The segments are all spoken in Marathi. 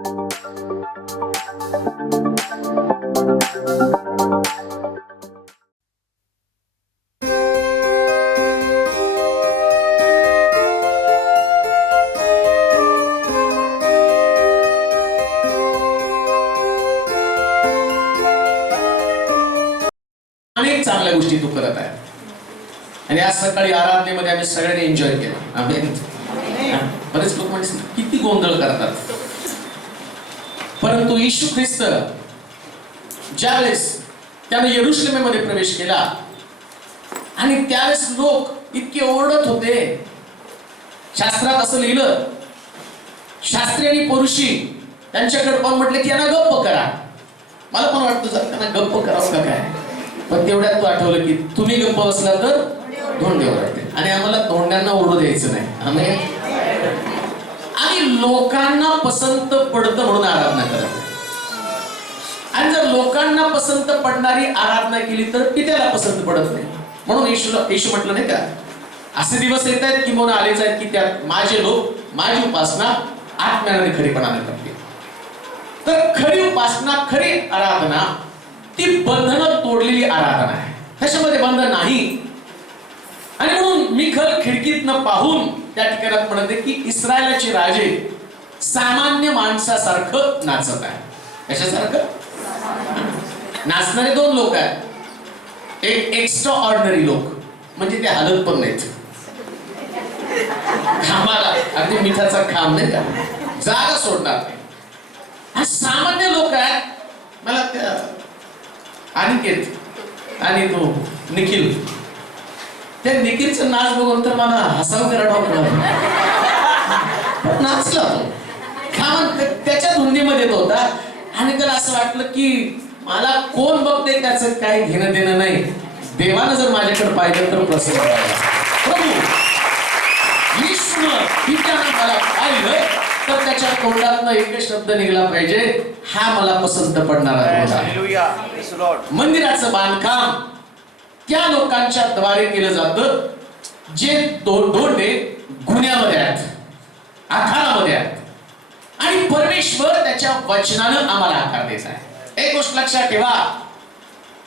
अनेक चांगल्या गोष्टी तू करत आहे आणि आज सकाळी आराधनेमध्ये आम्ही सगळ्यांनी एन्जॉय केलं. आमेन. बरेच लोक म्हणजे किती गोंधळ करतात, परंतु येशू ख्रिस्त ज्यावेळेस त्याने यरुशलेममध्ये प्रवेश केला आणि त्यावेळेस लोक इतके ओरडत होते. शास्त्रात असं लिहिलं, शास्त्री आणि परुषी त्यांच्याकडे पाहून म्हटले की यांना गप्प करा. मला पण वाटतं जर त्यांना गप्प करावं का काय, पण तेवढ्यात तू आठवलं की तुम्ही गप्प बसला तर धोंडे ओरडते आणि आम्हाला धोंड्यांना ओरडू द्यायचं नाही. आम्ही आणि लोकांना पसंत पडतं म्हणून आराधना करा. आणि जर लोकांना पसंत पडणारी आराधना केली तर पित्याला पसंत पडत नाही. म्हणून येशू म्हटलं नाही का, असे दिवस येत आहेत की म्हणून आलेच आहेत की त्यात माझे लोक माझी उपासना आत्म्याने खरीपणाने करतील. तर खरी उपासना, खरी आराधना ती बंधनं तोडलेली आराधना आहे, त्याच्यामध्ये बंधन नाही. आणि म्हणून मिखल खिडकीतनं पाहून त्या ठिकाणात म्हणते की इस्रायलाचे राजे सामान्य माणसासारखं नाचत आहे. कशासारखं? नाचणारे दोन लोक आहेत. एक एक्स्ट्रा ऑर्डिनरी लोक, म्हणजे ते हलत पण नाहीत. खांबाला अगदी मिठाचा खांब नाही का, जागा सोडणार नाही. हा सामान्य लोक आहेत. मला अनिकेत आणि तो निखिल, त्या निखिलचं नाच बघून तर मला हसाव करावं नाचला तो. खान त्याच्या धुंदीमध्ये होता आणि त्याला असं वाटलं की मला कोण बघते त्याचं काही घेणं देणं नाही, देवानं जर माझ्याकडे पाहिलं तर प्रसन्न व्हायला. प्रभू विष्णू पित्यानं मला पाहिलं तर त्याच्या तोंडातनं एक शब्द निघला पाहिजे, हा मला पसंत पडणारा. मंदिराचं बांधकाम त्या लोकांच्या द्वारे केलं जातं जे दोंडे गुन्ह्यामध्ये आहेत, आखारामध्ये आहेत. आणि परमेश्वर त्याच्या वचनानं आम्हाला आकार द्यायचा आहे. एक गोष्ट लक्षात ठेवा,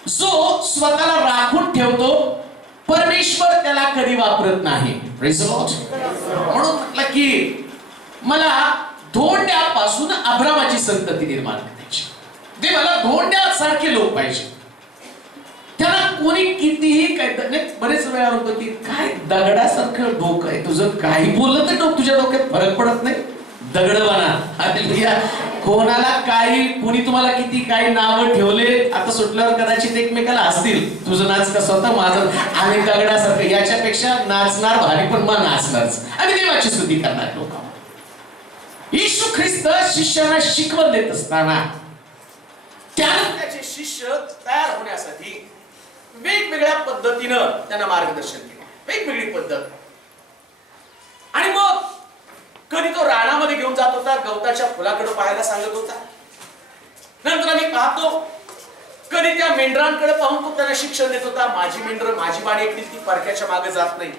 जो स्वतःला राखून ठेवतो परमेश्वर त्याला कधी वापरत नाही. Praise the Lord. म्हणून म्हटलं की मला धोंड्यापासून अब्रामाची संतती निर्माण करायची. देवाला धोंड्यासारखे लोक पाहिजे. त्याला कोणी कितीही काय, बरेच वेळा होतं की काय दगडासारखं डोकं आहे तुझं, काही बोललं तर तुझ्या डोक्यात फरक पडत नाही. दगडवाना कोणाला काही, कोणी तुम्हाला किती काही नावं ठेवले, आता सुटल्यावर कदाचित एकमेकाला हसतील, तुझं नाच कसं होतं, माझं आणि दगडासारखं. याच्यापेक्षा नाचणार भारी पण मग नाचणारच आणि देवाची स्तुती करणार लोक. येशू ख्रिस्त शिष्याला शिकवण देत असताना त्याने त्याचे शिष्य तयार होण्यासाठी वेगवेगळ्या पद्धतीनं त्यांना मार्गदर्शन केलं, वेगवेगळी पद्धत. आणि मग कधी तो रानामध्ये घेऊन जात होता, गवताच्या फुलाकडे पाहायला सांगत होता. नंतर आम्ही पाहतो कधी त्या मेंढरांकडे पाहून तो त्यांना शिक्षण देत होता. माझी मेंढर माझी बाणी ऐकतील, ती परक्याच्या मागे जात नाही.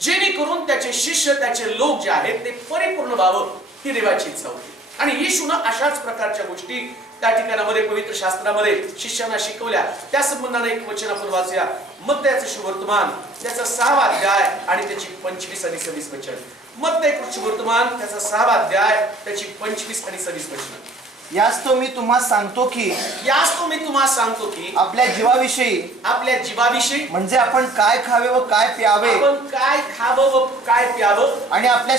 जेणेकरून त्याचे शिष्य, त्याचे लोक जे आहेत ते परिपूर्ण व्हावं, ही देवाची इच्छा होती. आणि येशूनं अशाच प्रकारच्या गोष्टी त्या ठिकाणामध्ये पवित्र शास्त्रामध्ये शिष्यांना शिकवल्या. त्या संबंधाने एक वचन आपण वाचूया. मत्तयाचं शुभवर्तमान त्याचा 6वा अध्याय आणि त्याची 25 आणि 26 वचन. मत्तयाचं शुभवर्तमान त्याचा 6वा अध्याय त्याची 25 आणि 26 वचन. यास्तव मी तुम्हाला सांगतो की आपल्या जीवाविषयी म्हणजे आपण काय खावे व काय प्यावे, आणि आपल्या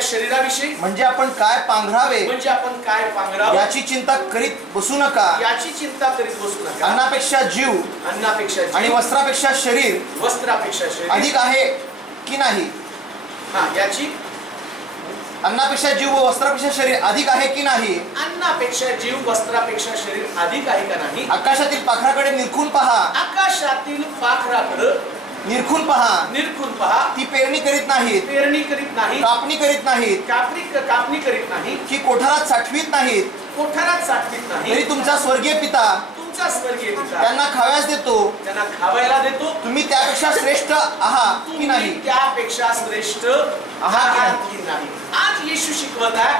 शरीराविषयी म्हणजे आपण काय पांघरावे, याची चिंता करीत बसू नका. अन्नापेक्षा जीव आणि वस्त्रापेक्षा शरीर अधिक आहे की नाही. याची अन्नापेक्षा जीव व वस्त्रापेक्षा शरीर अधिक आहे की नाही. अन्नापेक्षा जीव वस्त्रापेक्षा शरीर अधिक आहे का नाही. आकाशातील पाखराकडे निरखून पहा, निरखून पहा. ती पेरणी करीत नाहीत, कापणी करीत नाहीत, की कोठारात साठवीत नाहीत, तरी तुमचा स्वर्गीय पिता त्यांना खाव्यास देतो. तुम्ही त्यापेक्षा श्रेष्ठ आहात की नाही. आज येशू शिकवत आहे,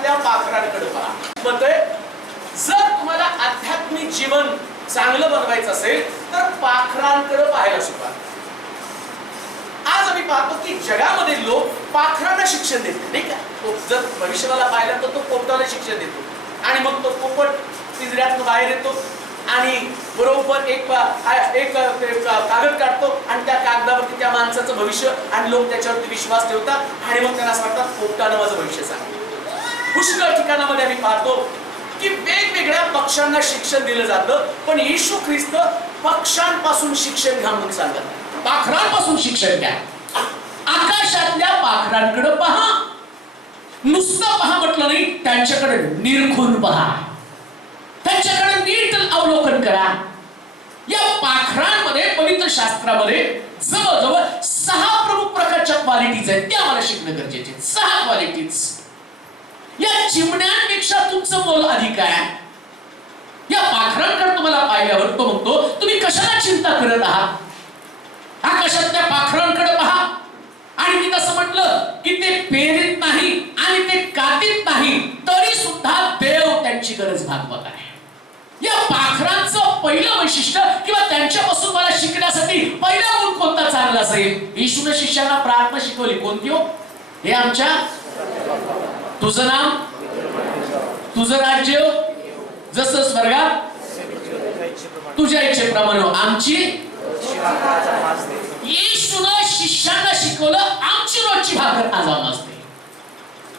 आकाशातल्या पाखरांकडे पहा. म्हणतोय जर तुम्हाला आध्यात्मिक जीवन चांगलं बनवायचं असेल तर पाखरांकडे पाहायला सुरुवात. आज आम्ही पाहतो की जगामध्ये लोक पाखरांना शिक्षण देतात, नाही का? तो जर भविष्याला पाहिला तर तो पोपटाला शिक्षण देतो आणि मग तो पोपट पिंजऱ्यातून बाहेर येतो आणि बरोबर एक कागद काढतो आणि त्या कागदावरती त्या माणसाचं भविष्य आणि लोक त्याच्यावरती विश्वास ठेवतात आणि मग त्यांना असं वाटतं पोपटानं माझं भविष्य सांगितलं. पुष्कळ ठिकाणामध्ये आम्ही पाहतो की वेगवेगळ्या पक्षांना शिक्षण दिलं जातं, पण येशू ख्रिस्त पक्षांपासून शिक्षण घ्या म्हणून सांगतात. पाखरांपासून शिक्षण घ्या. आकाशातल्या पाखरांकडे पहा. नुसतं पहा म्हटलं नाही, त्यांच्याकडे निरखून पहा, त्यांच्याकडे नीट अवलोकन करा. या पाखरांमध्ये पवित्र शास्त्रामध्ये जवळजवळ 6 प्रमुख प्रकारच्या क्वालिटीज आहेत, त्या मला शिकणं गरजेचे. 6 क्वालिटीज. या चिमण्यांपेक्षा तुमचं मोल अधिक आहे. या पाखरांकडे तुम्हाला पाहिल्यावर तो म्हणतो तुम्ही कशाला चिंता करत आहात? आकाशातल्या पाखरांकडे पहा. आणि मी तसं म्हटलं की ते पेरीत नाही आणि ते कातीत नाही, तरी सुद्धा देव त्यांची गरज भागवत आहे. या पाखरांचं पहिलं वैशिष्ट्य किंवा त्यांच्यापासून मला शिकण्यासाठी पहिला गुण कोणता चांगला असेल? येशूने शिष्यांना प्रार्थना शिकवली. कोणती हो? हे आमच्या तुझं नाम, तुझं राज्य जसं स्वर्गात तुझ्या इच्छेप्रमाणे आमची. येशूने शिष्यांना शिकवलं आमची रोजची भाकर आज आम्हाला असते.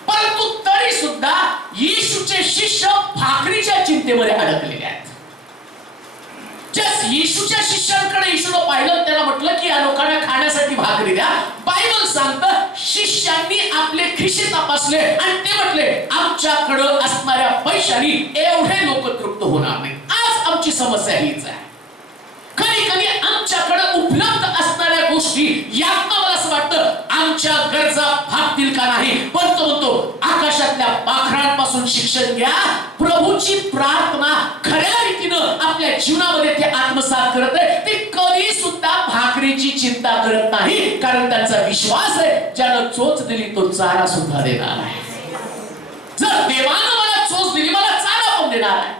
परंतु तरी सुद्धा येशूचे शिष्य भाकरीच्या चिंतेमध्ये अडकलेले आहेत. येशूच्या शिष्यांकडे येशूने पाहिलं, त्याला म्हटलं की या लोकांना खाण्यासाठी भाकरी द्या. बायबल सांगतं शिष्यांनी आपले खिसे तपासले आणि ते म्हटले आमच्याकडे असणाऱ्या पैशांनी एवढे लोक तृप्त होणार नाही. आज आमची समस्या हीच आहे. कधी कधी आमच्याकडे उपलब्ध असणाऱ्या गोष्टी यातनं मला असं वाटतं आमच्या गरजा भागतील का नाही. पण तो म्हणतो आकाशातल्या पाखरांपासून शिक्षण घ्या. प्रभूची प्रार्थना खऱ्या रीतीनं आपल्या जीवनामध्ये ते आत्मसात करत आहे. ते कधी सुद्धा भाकरीची चिंता करत नाही, कारण त्यांचा विश्वास आहे ज्यानं चोच दिली तो चारा सुद्धा देणार आहे. जर देवानं मला चोच दिली मला चारा पण देणार आहे.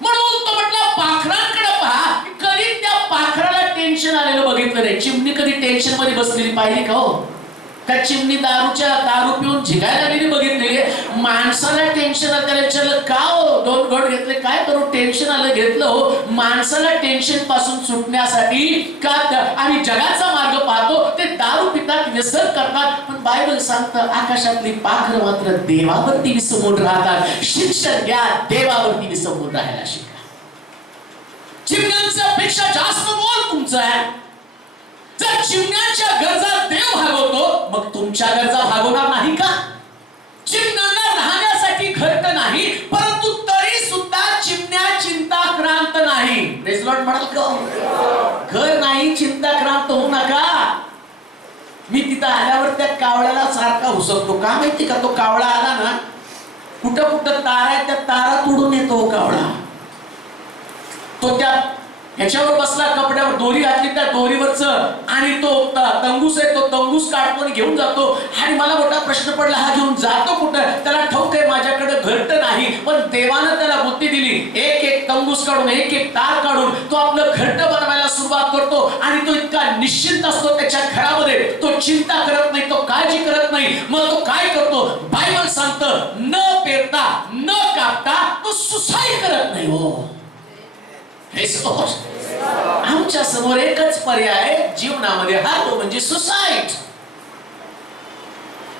म्हणून तो म्हटलं पाखरांकडे पहा. कधी त्या पाखराला टेन्शन आलेलं बघितलं नाही. चिमणी कधी टेन्शन मध्ये बसलेली पाहिली का हो? का चिमणी दारू पिऊन झिगायला लागलेली बघितलेली? माणसाला टेन्शन आलं, त्याला विचारलं का हो 2 घोट घेतले, काय करू? टेन्शन आलं, घेतलं हो. माणसाला टेन्शन पासून सुटण्यासाठी का आणि जगाचा मार्ग पाहतो ते दारू पितात, व्यसन करतात. पण बायबल सांगतं आकाशातली पाखरं मात्र देवावरती विसंबून राहतात. शिक्षण घ्या, देवावरती विसंबून राहायला शिका. चिमण्यांच्या पेक्षा जास्त मोल तुमचं आहे. जर चिमण्यांच्या गरजा देव भागवतो मग तुमच्या गरजा भागवणार नाही का? चिमण्यांना राहण्यासाठी घर तर नाही, परंतु तरी सुद्धा चिमण्या चिंताक्रांत नाही. प्रेज लॉर्ड म्हणाल का? घर नाही, चिंताक्रांत होऊ नका. मी तिथं आल्यावर त्या कावळ्याला सारखा हुसकतो. का माहिती का? तो कावळा आला ना, कुठं कुठं तारा आहे त्या तारा तोडून येतो कावळा. तो त्या ह्याच्यावर बसला, कपड्यावर दोरी घातली, त्या दोरीवरच आणि तो तंगूस आहे, तो तंगूस काढतो आणि घेऊन जातो. आणि मला मोठा प्रश्न पडला, हा घेऊन जातो कुठं? त्याला ठाऊक आहे माझ्याकडे घरट नाही, पण देवानं त्याला बुद्धी दिली. एक एक तंगूस काढून, एक एक तार काढून तो आपलं घरट बनवायला सुरुवात करतो. आणि तो इतका निश्चिंत असतो त्याच्या घरामध्ये, तो चिंता करत नाही, तो काळजी करत नाही. मग तो काय करतो? बायबल सांगतं न पेरता न कापता तो सुसाईड करत नाही. हो, आमच्या समोर एकच पर्याय जीवनामध्ये, हा तो म्हणजे सुसाईड.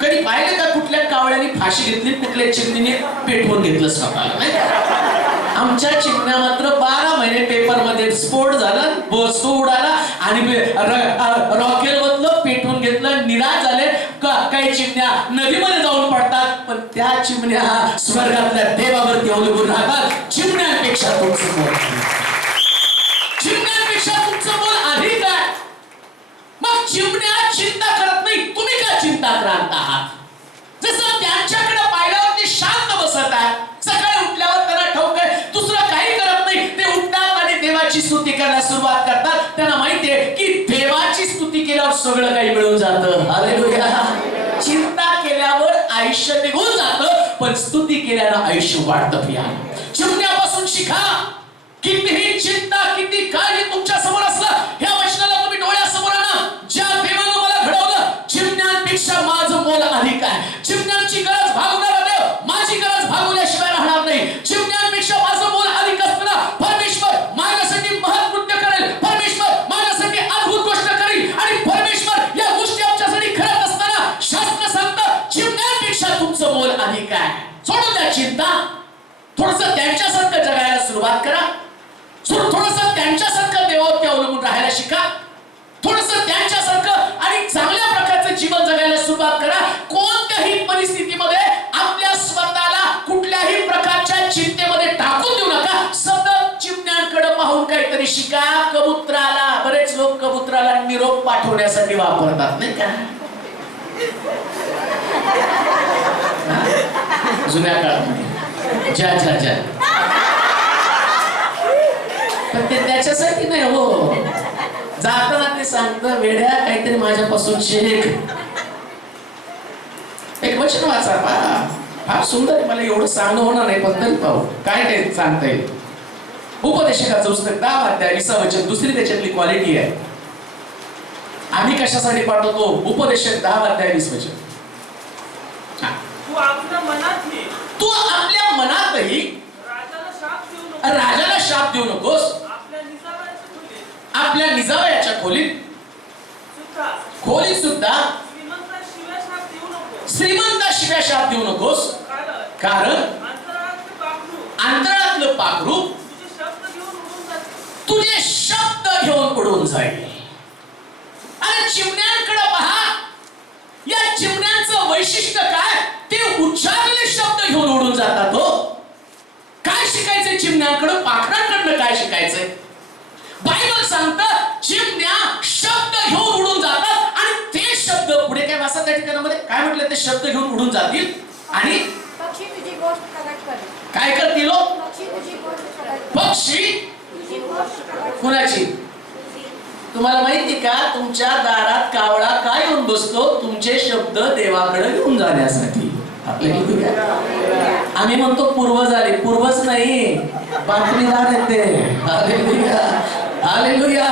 कधी पाहिलं का कुठल्या कावळ्याने फाशी घेतली, कुठल्या चिमणीने पेटवून घेतलं स्वतःला? आमच्या चिमण्या मात्र 12 महिने पेपर मध्ये स्फोट झाला, तो उडाला आणि रॉकेल मधलं पेटवून घेतलं, निराश झाले. काही चिमण्या नदीमध्ये जाऊन पडतात, पण त्या चिमण्या स्वर्गातल्या देवावरती अवलंबून राहतात. चिमण्यांपेक्षा तुमचं मोल, चिमण्यांपेक्षा तुमचं मोल अधिक आहे. मग चिमण्या चिंता करत नाही, तुम्ही का चिंताक्रांत आहात? जसं त्यांच्याकडे पाहिल्यावर ते शांत बसत आहे. सकाळी उठल्यावर त्यांना ठाऊक आहे दुसरं काही करत नाही. ते उठतात आणि देवाची स्तुती करायला सुरुवात करतात. त्यांना माहिती आहे की देवाची स्तुती केल्यावर सगळं काही मिळून जातं. हालेलुया. चिंता केल्यावर आयुष्य निघून जातं, पण स्तुती केल्यानं आयुष्य वाढतं प्रिया. चिमण्यापासून शिका. कितीही चिंता, किती काळजी तुमच्या समोर असलं, ह्या वचनाला तुम्ही डोळ्यासमोर आणा. ज्या देवानं मला घडवलं, चिमण्यांपेक्षा माझं मोल अधिक आहे. चिमण्यांची गरज भागवणारा देव माझी गरज भागवल्याशिवाय राहणार नाही. चिमण्यांपेक्षा माझं मोल अधिक असताना परमेश्वर माझ्यासाठी महान कृत्य करेल. परमेश्वर माझ्यासाठी अद्भुत गोष्ट करेल. आणि परमेश्वर या गोष्टी आमच्यासाठी करत असताना शास्त्र सांगतं चिमण्यांपेक्षा तुमचं मोल अधिक आहे. सोडून द्या चिंता. थोडंसं त्यांच्यासारखं जगायला सुरुवात करा. थोडंसं त्यांच्यासारखं देवावरती अवलंबून राहायला शिका. थोडंसं त्यांच्यासारखं आणि चांगल्या प्रकारचं जीवन जगायला सुरुवात करा. कोणत्याही परिस्थितीमध्ये आपल्या स्वतःला कुठल्याही प्रकारच्या चिंतेमध्ये टाकून देऊ नका. सतत चिमण्यांकडे पाहून काहीतरी शिका. कबुतराला, बरेच लोक कबुतराला निरोप पाठवण्यासाठी वापरतात नाही का, जुन्या काळामध्ये ज्या ज्या ज्या पण ते त्याच्यासाठी नाही हो. जाताना ते सांगतं वेड्या काहीतरी माझ्यापासून शिक. एक वचन वाचा पहा, फार सुंदर आहे. मला एवढं सांगणं होणार नाही पण तरी पाहू काय काय सांगता येईल. उपदेशकाचं पुस्तक 10 अध्याय 20 वचन. दुसरी त्याच्यातली क्वालिटी आहे. आम्ही कशासाठी पाठवतो? उपदेशक 10 अध्याय 20 वचन. तू आपल्या मनातही राजाला शाप देऊ नकोस. आपल्या निजावयाच्या खोलीत सुद्धा श्रीमंताशिवाय शाप देऊ नकोस. कारण अंतरातलं पाखरू तुझे शब्द घेऊन उडून जाईल. आणि चिमण्यांकडे पहा. या चिमण्यांचं वैशिष्ट्य काय? ते उच्चारलेले शब्द घेऊन उडून जातात. हो, काय शिकायचंय चिमण्यांकडे? पाखरांकडनं काय शिकायचंय? बायबल सांगतं चिमण्या शब्द घेऊन उडून जातात. आणि ते शब्द पुढे काय वाचतात त्या ठिकाणामध्ये काय म्हटलं? ते शब्द घेऊन उडून जातील आणि पक्षी तुझी गोष्ट प्रगट करेल. काय करतील? पक्षी कुणाची? तुम्हाला माहिती का तुमच्या दारात कावळा काय येऊन बसतो? तुमचे शब्द देवाकडे घेऊन जाण्यासाठी. आम्ही म्हणतो पूर्वज आले. पूर्वज नाही, बातमीदार आहेत ते. Hallelujah, hallelujah.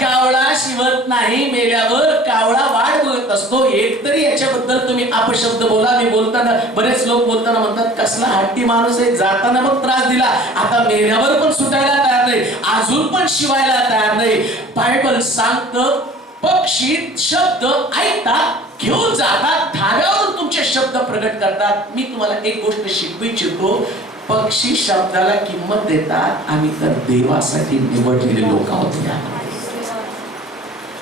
कावळा शिवत नाही. मेल्यावर कावळा वाट बघत असतो. एक तरी याच्याबद्दल तुम्ही अपशब्द बोला. मी बोलताना बरेच लोक बोलताना म्हणतात कसला हट्टी माणूस आहे. जाताना मग त्रास दिला, आता मेल्यावर पण सुटायला तयार नाही, अजून पण शिवायला तयार नाही. बायबल सांगतं पक्षी शब्द ऐकतात, घेऊन जातात, धाग्यावरून तुमचे शब्द प्रगट करतात. मी तुम्हाला एक गोष्ट शिकवू इच्छितो. पक्षी शब्दाला किंमत देतात. आम्ही तर देवासाठी निवडलेले लोक आहोत.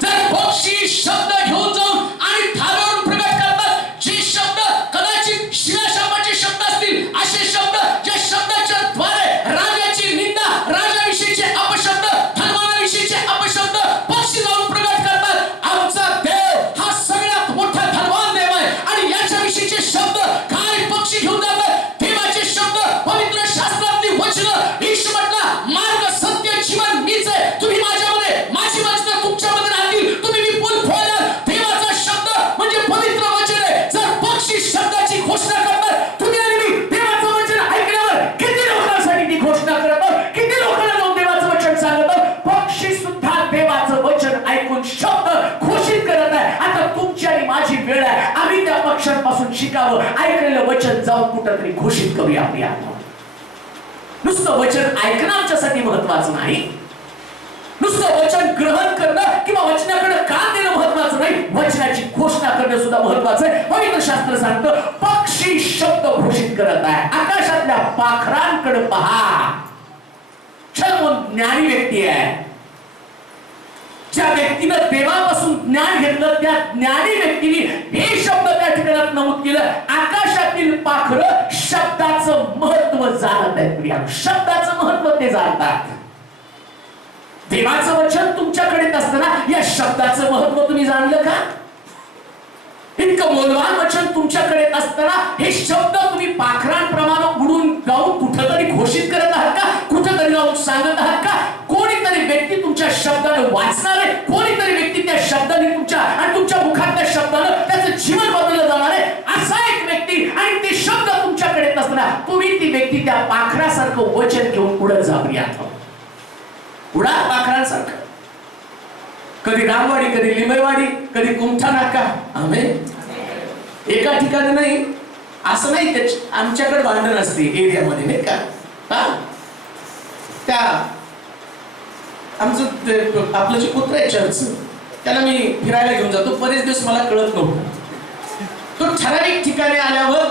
जर पक्षी शब्द घेऊन जाऊन आणि धाग्यावरून प्रगट करतात, जे शब्द कदाचित शिलाशापाचे शब्द असतील, असे शब्द ज्या शब्दाच्या द्वारे राजाची निंदा, राजाविषयीचे अपशब्द, धनवानाविषयीचे अपशब्द पक्षी जाऊन प्रगट करतात. आमचा देव हा सगळ्यात मोठा धनवान देव आहे. आणि याच्याविषयीचे शब्द काय पक्षी घेऊन जातात? देवाचे शब्द, पवित्र शास्त्रातली वचनं. ईश म्हटला मार्ग, सत्य, जीवन मीच आहे. तुम्ही माझ्यामध्ये, माझी वचनं तुमच्यामध्ये राहतील. तुम्ही विपुल फळाल. देवाचा शब्द म्हणजे पवित्र वचन आहे. जर पक्षी शब्दाची घोषणा करतात, तुम्ही आणि मी देवाचं वचन ऐकल्यावर किती लोकांसाठी ती घोषणा करतात, किती लोकांना जाऊन देवाचं वचन सांगतात. पक्षी सुद्धा देवाचं वचन ऐकून शब्द घोषित करत आहे. आता तुमची आणि माझी वेळ आहे. आम्ही त्या पक्षांपासून शिकावं. ऐकलेलं वचन जाऊन कुठंतरी घोषित करूया आपल्या हातात. नुसतं वचन ऐकणं आमच्यासाठी महत्वाचं नाही. नुसतं वचन ग्रहण करणं किंवा वचनाकडे कान देणं महत्वाचं नाही. वचनाची घोषणा करणं सुद्धा महत्वाचं आहे. पवित्र शास्त्र सांगतं पक्षी शब्द घोषित करत आहे. आकाशातल्या पाखरांकडे पहा. ज्ञानी व्यक्ती आहे. ज्या व्यक्तीनं देवापासून ज्ञान घेतलं, त्या ज्ञानी व्यक्तीने हे शब्द त्या ठिकाणात नमूद केलं. आकाशातील पाखरं शब्दाचं महत्व जाणत आहेत. प्रिया, शब्दाचं महत्व ते जाणतात. देवाचं वचन तुमच्याकडे असताना या शब्दाचं महत्व तुम्ही जाणलं का? इतकं मौल्यवान वचन तुमच्याकडे असताना हे शब्द तुम्ही पाखरांप्रमाणे उडून गाऊन कुठेतरी घोषित करत आहात का? कुठेतरी जाऊन सांगत आहात का? कोणीतरी व्यक्ती तुमच्या शब्दाने वाचणार आहे. कोणीतरी व्यक्ती त्या शब्दाने तुमच्या आणि तुमच्या मुखातल्या शब्दाने त्याचं जीवन बदललं जाणार आहे. असा एक व्यक्ती आणि ते शब्द तुम्ही ती व्यक्ती त्या पाखरासारखं वचन घेऊन पुढे जाऊया. उडा पाखरांसारखं. कधी रामवाडी, कधी लिंबईवाडी, कधी कुमठा नाका. आमेन. एका ठिकाणी नाही, असं नाही आमच्याकडे भांडण असते एरियामध्ये नाही का. त्या आमचं आपलं जे कुत्र आहे चर्च, त्याला मी फिरायला घेऊन जातो. बरेच दिवस मला कळत नव्हतं. तो ठराविक ठिकाणी आल्यावर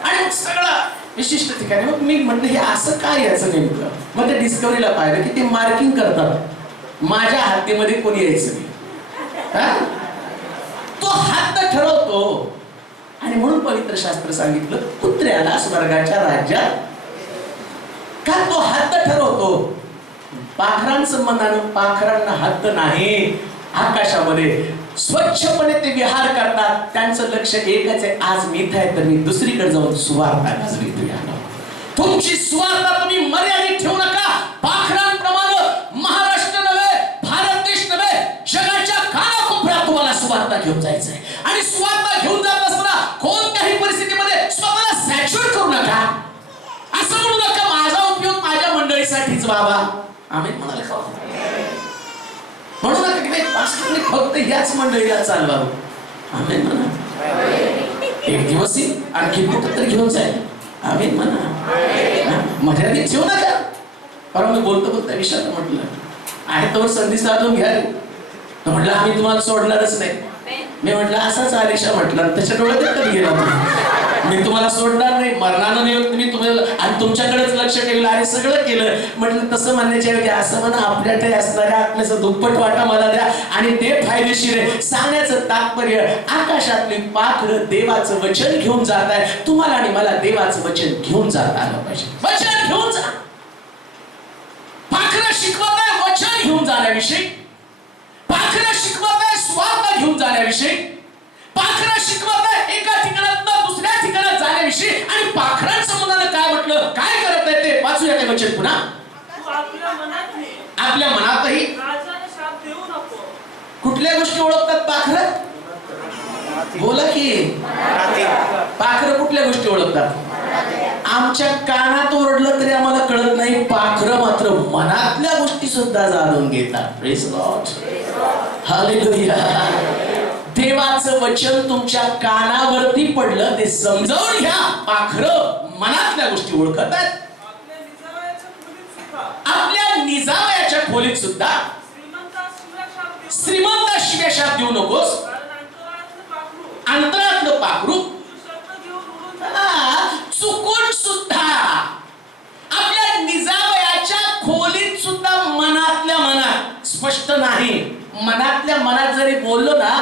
आणि सगळं विशिष्ट ठिकाणी मग मी म्हटलं हे असं काय याचं नेमकं. मग ते डिस्कवरीला पाहिलं की ते मार्किंग करतात माझ्या हद्दीमध्ये कोणी यायचं नाही. तो हद्द ठरवतो. आणि म्हणून पवित्र शास्त्र सांगितलं कुत्र्याला स्वर्गाच्या राज्यात का तो हद्द ठरवतो. पाखरांचं मनानं पाखरांना हद्द नाही. आकाशामध्ये स्वच्छपणे ते विहार करतात. त्यांचं लक्ष एकच आहे, आज मी इथे आहे तर मी दुसरीकडे जाऊन सुवार्ता गाजवितो. तुमची सुवार्ता तुम्ही मर्यादित ठेवू नका. पाखरांप्रमाणे महाराष्ट्र नव्हे, भारत देश नव्हे, जगाच्या कानाकोपऱ्यात तुम्हाला सुवार्ता घेऊन जायचंय. आणि सुवार्ता घेऊन जात असताना कोणत्याही परिस्थितीमध्ये स्वतःला सॅच्युरेट करू नका. असं म्हणू नका माझा उपयोग माझ्या मंडळीसाठीच बाबा. आम्ही म्हणाले का म्हणू नका की पास्टरने फक्त ह्याच मंडळीला चालवावं. आम्ही म्हणा एक दिवस आणखी कुठं तर घेऊन जाईल. आम्ही म्हणा मर्यादित ठेवू नका. कारण मी बोलतो त्या विषयाला म्हटलं आहे तोवर संधी साधून घ्या. म्हटलं आम्ही तुम्हाला सोडणारच नाही. मी म्हटलं असाच आलिशा म्हटलं त्याच्या डोळ्यात कधी गेला मी तुम्हाला सोडणार नाही. मरणानं नाही मी तुम्हाला आणि तुमच्याकडेच लक्ष ठेवलं आणि सगळं केलं. म्हटलं तसं म्हणण्याच्या ऐवजी असं म्हणा आपल्याकडे असणाऱ्या आपल्याचं दुप्पट वाटा मला द्या आणि ते फायदेशीर आहे. सांगण्याचं तात्पर्य आकाशातली पाखरं देवाचं वचन घेऊन जात आहे. तुम्हाला आणि मला देवाचं वचन घेऊन जात आलं पाहिजे. वचन घेऊन जा. पाखरं शिकवत आहे वचन घेऊन जाण्याविषयी. पाखरं शिकवत आहे स्वार्थ घेऊन जाण्याविषयी. पाखरं शिकवत आहे एका ठिकाणात दुसऱ्या ठिकाणात जाण्याविषयी. आणि पाखरांचं मुलानं काय म्हटलं काय करत आहे ते वाचूया ते वचन पुन्हा. आपल्या मनातही कुठल्या गोष्टी ओळखतात पाखरं. बोला की पाखरं कुठल्या गोष्टी ओळखतात. आमच्या कानात ओरडलं तरी आम्हाला कळत नाही. पाखरं मात्र मनातल्या गोष्टी सुद्धा जाणून घेतात. Praise God. हालेलुया. देवाचं वचन तुमच्या कानावरती पडलं ते समजावून घ्या. पाखरं मनातल्या गोष्टी ओळखत आहेत. आपल्या निजावयाच्या खोलीत सुद्धा श्रीमंत शिव्याशाप देऊ नकोस. अंतरातलं पाखरू चुकून सुद्धा आपल्या निजावयाच्या खोलीत सुद्धा मनातल्या मनात स्पष्ट नाही. मनातल्या मनात जरी बोललो ना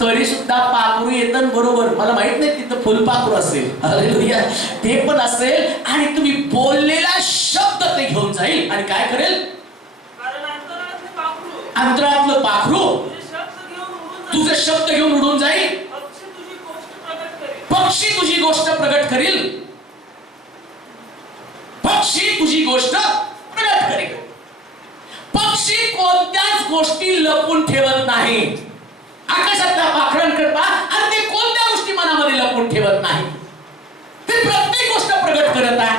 तरी सुद्धा पाखरू येतं बरोबर. मला माहित नाही तिथं फुलपाखरू असेल. हालेलुया. ते पण असेल आणि तुम्ही बोललेला शब्द ते घेऊन जाईल आणि काय करेल. अंतरातलं पाखरू तुझे शब्द घेऊन उडून जाईल. पक्षी तुझी गोष्ट प्रगट करील. पक्षी तुझी गोष्ट प्रगट करेल. पक्षी कोणत्याच गोष्टी लपून ठेवत नाही. आकाशातल्या पाखरांकडे पहा आणि ते कोणत्या गोष्टी मनामध्ये लपून ठेवत नाही. ते प्रत्येक गोष्ट प्रगट करत आहे.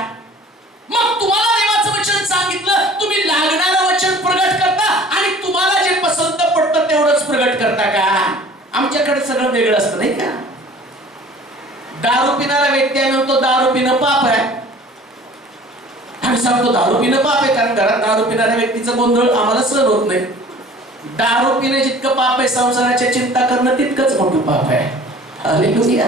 मग तुम्हाला देवाचं वचन सांगितलं तुम्ही लागणारं वचन प्रगट करता आणि तुम्हाला जे पसंत पडतं तेवढंच प्रगट करता का. आमच्याकडे सगळं वेगळं असतं नाही का. दारू पिणारा व्यक्ती आहे म्हणतो दारू पिणं पाप आहे. आम्ही सांगतो दारू पिणं पाप आहे कारण घरात दारू पिणाऱ्या व्यक्तीचा गोंधळ आम्हाला सहन होत नाही. दारू पिणं जितकं पाप आहे संसाराची चिंता करणं तितकंच मोठं पाप आहे. हालेलुया.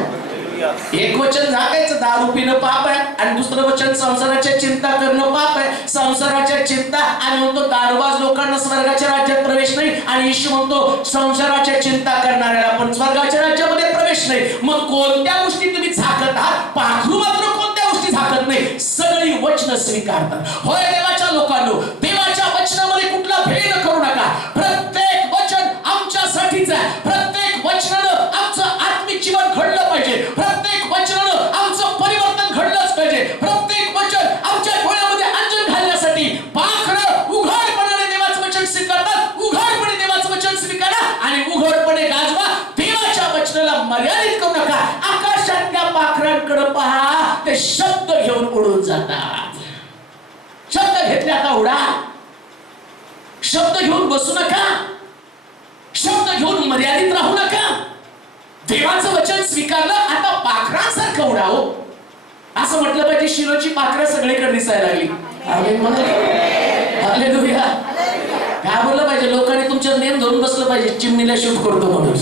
एक वचन झाकायचं दारू पिणं पाप आहे आणि दुसरं वचन संसाराच्या चिंता करणं पाप आहे. संसाराच्या चिंता आणि म्हणतो दारूबाज लोकांना स्वर्गाच्या राज्यात प्रवेश नाही आणि येशू म्हणतो संसाराच्या चिंता करणाऱ्याला पण स्वर्गाच्या राज्यामध्ये प्रवेश नाही. मग कोणत्या गोष्टी तुम्ही झाकत आहात. पाखरू मात्र कोणत्या गोष्टी झाकत नाही. सगळी वचनं स्वीकारतात. होय देवाच्या लोकांनो देवाच्या वचनामध्ये कुठला भेद करू नका. प्रत्येक वचन आमच्यासाठीच आहे. प्रत्येक वचनानं आमचं आत्मिक जीवन घडलं पाहिजे. प्रत्येक वचनानं आमचं परिवर्तन घडलंच पाहिजे. प्रत्येक वचन आमच्या डोळ्यामध्ये अंजन घालण्यासाठी पाखरं उघडपणाने देवाचं वचन स्वीकारतात. उघडपणे देवाचं वचन स्वीकारा आणि उघडपणे गाजवा. मर्यादित करू नका. आकाशातल्या पाखरांकडे पहा, ते शब्द घेऊन उडून जातात. शब्द घेतले आता उडा. शब्द घेऊन बसू नका. शब्द घेऊन मर्यादित राहू नका. देवाचं वचन स्वीकारलं, आता पाखरांसारखं उडावं. असं म्हटलं पाहिजे, शिलोची पाखरं सगळीकडे दिसायला लागली. हालेलुया. काय बोललं पाहिजे, लोकांनी तुमच्या नेम धरून बसलं पाहिजे, चिमणीला शूट करतो म्हणून.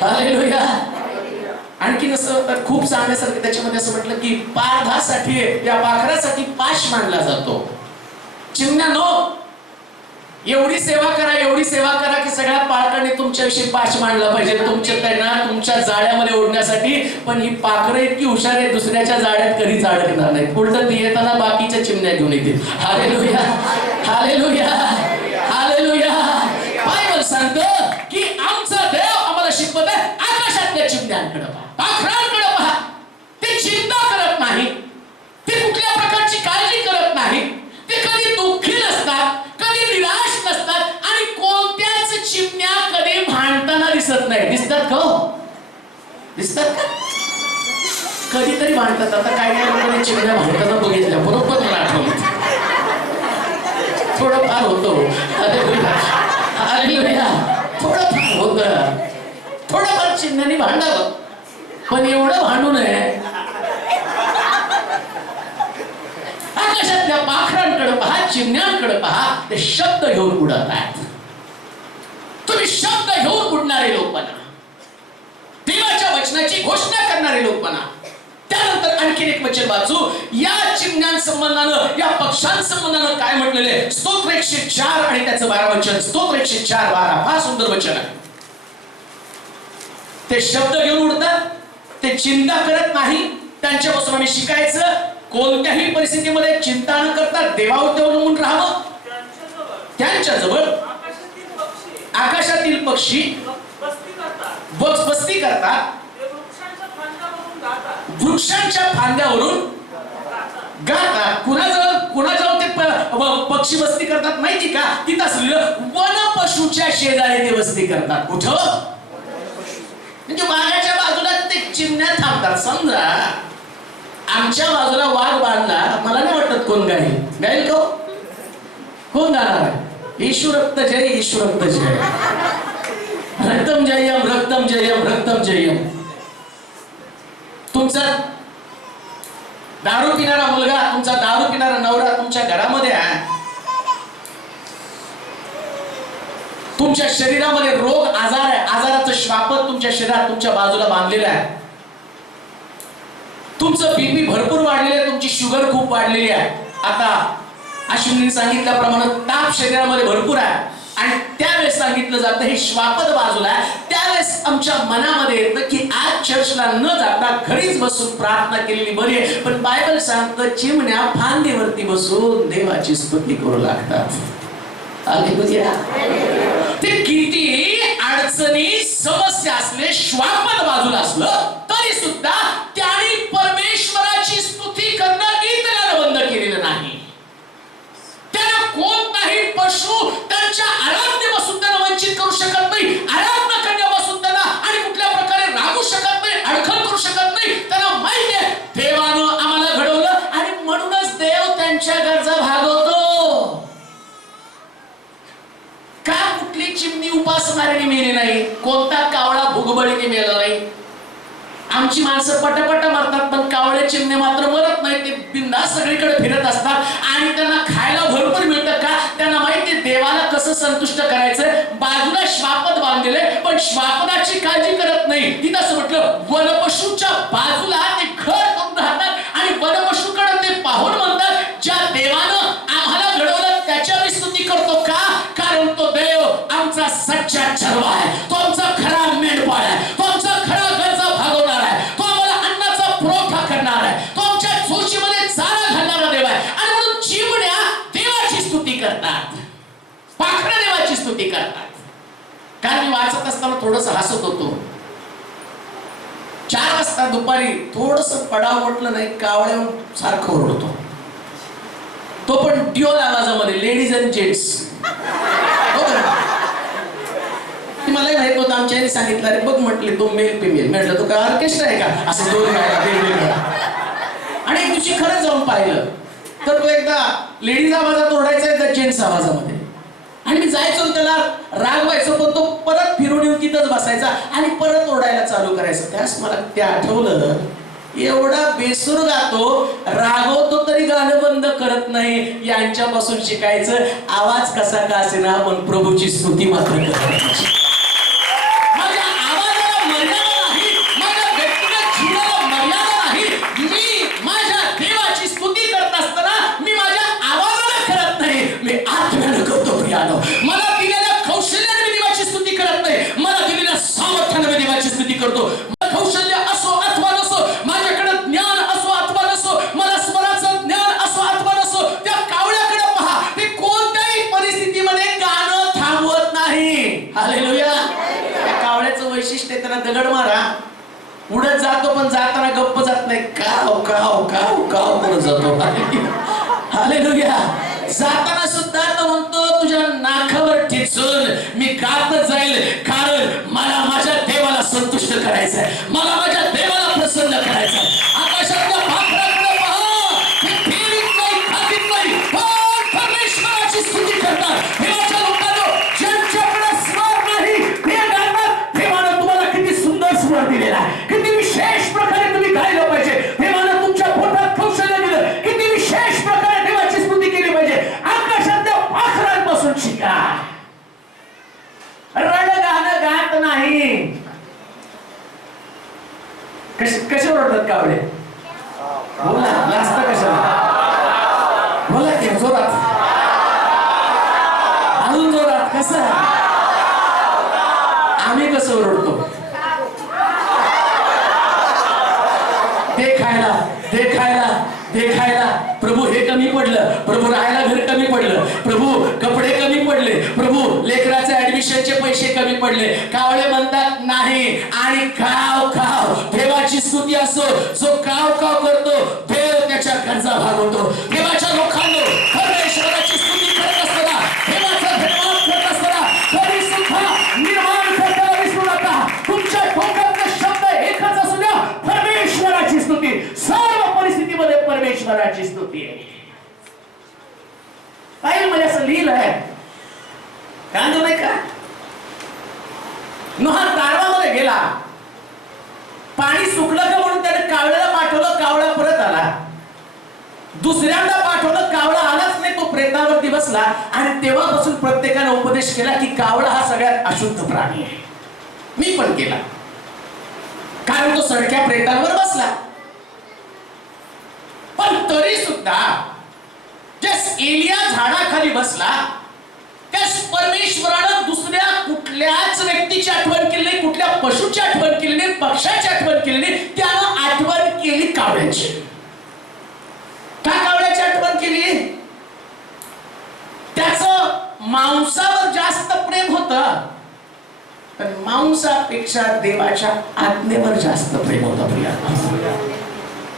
हालेलुया. आणखी असं खूप सांगण्यासारखं त्याच्यामध्ये असं म्हटलं की पारधासाठी, या पाखरासाठी पाश मानला जातो. चिमण्यानो, एवढी सेवा करा, एवढी सेवा करा की सगळ्या पाळकांनी तुमच्याविषयी पाश मांडला पाहिजे, तुमच्या त्यांना तुमच्या जाळ्यामध्ये ओढण्यासाठी. पण ही पाखरं इतकी हुशार आहे, दुसऱ्याच्या जाळ्यात कधीच अडकणार नाही. उलट ती येताना बाकीच्या चिमण्या घेऊन येतील. Hallelujah, hallelujah, hallelujah. बायबल सांगतं की आमचा देव आम्हाला शिकवत आहे, आकाशातल्या चिमण्यांकडे पहा, पाखरांकडे पहा. ते चिंता करत नाही, ते कुठल्या प्रकारची काळजी करत नाही, ते कधी दुःखी नसतात, कधी निराश नसतात, आणि कोणत्याच चिमण्या कधी भांडताना दिसत नाही. दिसतात का? दिसतात का? कधीतरी भांडतात. आता काही लोकांनी चिमण्या भांडताना बघितल्या, बरोबर मला आठवलं. थोडं फार होतो, थोडं फार होत, थोडंफार चिमण्यानी भांडावं, पण एवढं भांडू नये. आकाशातल्या पाखरांकडे पहा, चिमण्यांकडे पहा, ते शब्द घेऊन उडत आहेत. तुम्ही शब्द घेऊन उडणारे लोक बना, देवाच्या वचनाची घोषणा करणारे लोक बना. त्यानंतर आणखीन एक वचन वाचू. या चिमण्यांसंबंधानं, या पक्षांसंबंधानं काय म्हटलेले, स्तोत्र 104 आणि त्याचं 12 वचन. स्तोत्र 104:12 फार सुंदर वचन आहे. ते शब्द घेऊन उडतात, ते चिंता करत नाही. त्यांच्यापासून आम्ही शिकायचं, कोणत्याही परिस्थितीमध्ये चिंता न करता देवावर अवलंबून राहावं. त्यांच्याजवळ आकाशातील पक्षी बस्ती करतात, वृक्षांच्या फांद्यावरून गातात. कुणाजवळ ते पक्षी बस्ती करतात माहिती का? तिथं असलेलं वन पशूच्या शेजारी ते बस्ती करतात. कुठं? म्हणजे वाघाच्या बाजूला ते चिमण्या थांबतात. समजा आमच्या बाजूला वाघ बांधला, मला नाही वाटत कोण गाईल का? कोण गाणार आहे? ईश्वरक्त जय, ईश्वरक्त जय, रक्तम जयम, रक्तम जयम, रक्तम जयम. तुमचा दारू पिणारा मुलगा, तुमचा दारू पिणारा नवरा तुमच्या घरामध्ये आहे, तुमच्या शरीरामध्ये रोग आजार आहे, आजाराचं श्वापद तुमच्या शरीरात तुमच्या बाजूला बांधलेलं आहे, तुमचं बीपी भरपूर वाढलेलं आहे, तुमची शुगर खूप वाढलेली आहे. आता अश्विनीने सांगितल्याप्रमाणे ताप शरीरामध्ये भरपूर आहे, आणि त्यावेळेस सांगितलं जातं हे श्वापद बाजूला आहे. त्यावेळेस आमच्या मनामध्ये येतं की आज चर्चला न जाता घरीच बसून प्रार्थना केलेली बरी आहे. पण बायबल सांगतं चिमण्या फांदीवरती बसून देवाची स्तुती करू लागतात. हालेलुया. ते किती अडचणी समस्या असले, श्वापद बाजूला असलं तरी सुद्धा त्यांनी परमेश्वराची स्तुती करणं इतरांना बंद केलेलं नाही. त्यांना कोणताही पशु त्यांच्या आराधनेपासून त्यांना वंचित करू शकत नाही, आराधना करण्यापासून त्यांना आणि कुठल्या प्रकारे रागू शकत नाही, अडखळ करू शकत नाही. त्यांना माहिती आहे देवानं आम्हाला घडवलं, आणि म्हणूनच देव त्यांच्या गरजा भागवतो. का कुठली चिमणी उपासणाऱ्याने मेली नाही, कोणता कावळा भुगबळीने मेला नाही. आमची माणसं पटापटा मरतात, पण कावळे चिमणे मात्र मरत नाही. ते बिनधास्त सगळीकडे फिरत असतात, आणि त्यांना खायला भरपूर मिळतं. का? त्यांना माहिती देवाला कसं संतुष्ट करायचं. बाजूला श्वापद बांधलेले, पण श्वापदाची काळजी करत नाही. तिथं असं म्हटलं वनपशूच्या बाजूला ते घर करून राहतात, आणि वनपशूकडे ते पाहून म्हणतात ज्या देवानं आम्हाला घडवलं त्याच्या मी स्तुती करतो. का? कारण तो देव आमचा सच्चा चरवा आहे, तो आमचा खरा मेंढपाळ आहे, तो आमचा खरा गरजा भागवणार आहे, तो आम्हाला अन्नाचा पुरवठा करणार आहे, तो आमच्या चोचीमध्ये चारा घालणारा देव आहे. आणि म्हणून चिमण्या देवाची स्तुती करतात, पाखरं देवाची स्तुती करतात. कारण मी वाचत असताना थोडस हसत होतो. 4 वाजता दुपारी थोडस पडाव म्हटलं नाही, कावळ्या सारखं ओरडतो. तो पण ड्युअल आवाजामध्ये, लेडीज अँड जेंट्स. मलाही माहित होतं, आमच्या आईने सांगितलं, अरे बघ म्हटले तो मेल फिमेल. म्हटलं तो काय ऑर्केस्ट्रा आहे का असं दोन गायला वेगवेगळ्या. आणि एक दिवशी खरंच जाऊन पाहिलं तर तो एकदा लेडीज आवाजात ओरडायचा, एकदा जेंट्स आवाजामध्ये. आणि मी जायचो त्याला रागवायचो, पण तो परत फिरून येऊन तिथंच बसायचा आणि परत ओरडायला चालू करायचं. त्यास मला ते आठवलं, एवढा बेसूर गातो, रागवतो तरी गाणं बंद करत नाही. यांच्यापासून शिकायचं, आवाज कसा का असेना पण प्रभूची स्तुती मात्र करायची. माझ्या आवाजाला मर्यादा नाही, माझ्या व्यक्तिगत जीवनाला मर्यादा नाही. मी माझ्या देवाची स्तुती करत असताना मी माझ्या आवाजाला करत नाही, मी आत्म्यानं करतो. प्रियानो, मला दिलेल्या कौशल्याने मी देवाची स्तुती करत नाही, मला दिलेल्या सामर्थ्याने मी देवाची स्तुती करतो. कौशल्य असो अथवा नसो, माझ्याकडे ज्ञान असो अथवा नसो, मला स्वराचं ज्ञान असो अथवा नसो, त्या कावळ्याकडे पहा, ते कोणत्याही परिस्थितीमध्ये गाणं थांबवत नाही. हालेलुया. त्या कावळ्याचं वैशिष्ट्य, त्याला दगड मारा, उडत जातो पण जाताना गप्प जात नाही, काव काव काव काव करत जातो. हालेलुया. जाताना सुद्धा तो म्हणतो, तुझ्या नाकावर ठेचून मी गातच जाईल, कारण मला माझ्या देवाला संतुष्ट करायचंय, मला माझ्या देवाला प्रसन्न करायचंय. आकाशातल्या पाखराकडे पहा, ते फिरत नाही, खातीत नाही, पण परमेश्वराची स्तुती करतात. देवाच्या लोकांनो, ज्यांच्याकडे स्वर नाही ते गातात. देवानं तुम्हाला किती सुंदर स्वर दिलेला आहे, किती विशेष प्रकारे तुम्ही गायलं पाहिजे. देवानं तुमच्या पोटात कौशल्य दिलं, किती विशेष प्रकारे देवाची स्तुती केली पाहिजे. आकाशातल्या पाखरांपासून शिका. रड गाणं गात नाही. कसे ओरडतात कावळे? बोला, लाजता कशाला? बोला की जोरात, अजून जोरात. कसं आम्ही कसं ओरडतो? देखायला देखायला देखायला. प्रभू हे कमी पडलं, प्रभू राहायला घर कमी पडलं, प्रभू कपडे कमी पडले, प्रभू लेकराचे ऍडमिशनचे पैसे कमी पडले. कावळे म्हणतात नाही. आणि काव काव देवाची स्तुती असो, जो काव काव करतो देव त्याच्या गरजा भागवतो. देवाच्या लोकांनो, परमेश्वराची स्तुती करत असताना, देवाचा धन्यवाद करत असताना कधी सुद्धा निर्माण करताना विसरू नका. तुमच्या डोक्यातले शब्द एकच असू द्या, परमेश्वराची स्तुती. सर्व परिस्थितीमध्ये परमेश्वराची स्तुती आहे. मध्ये असं लिहिलं आहे, कांदो नाही का, नोहा तारवामध्ये गेला, पाणी सुकलं का म्हणून त्याने कावळ्याला पाठवलं, कावळा परत आला. दुसऱ्यांदा पाठवलं, कावळा आलाच नाही, तो प्रेतावरती बसला. आणि तेव्हापासून प्रत्येकाने उपदेश केला की कावळा हा सगळ्यात अशुद्ध प्राणी आहे. मी पण केला, कारण तो सडक्या प्रेतांवर बसला. पण तरी सुद्धा एलिया झाडाखाली बसला, त्यास परमेश्वरानं दुसऱ्या कुठल्याच व्यक्तीची आठवण केली नाही, कुठल्या पशुची आठवण केली नाही, पक्षाची आठवण केली नाही. त्यानं आठवण केली कावळ्याची. का कावळ्याची आठवण केली? त्याचं मांसावर जास्त प्रेम होतं, पण मांसापेक्षा देवाच्या आज्ञेवर जास्त प्रेम होतं. प्रिया,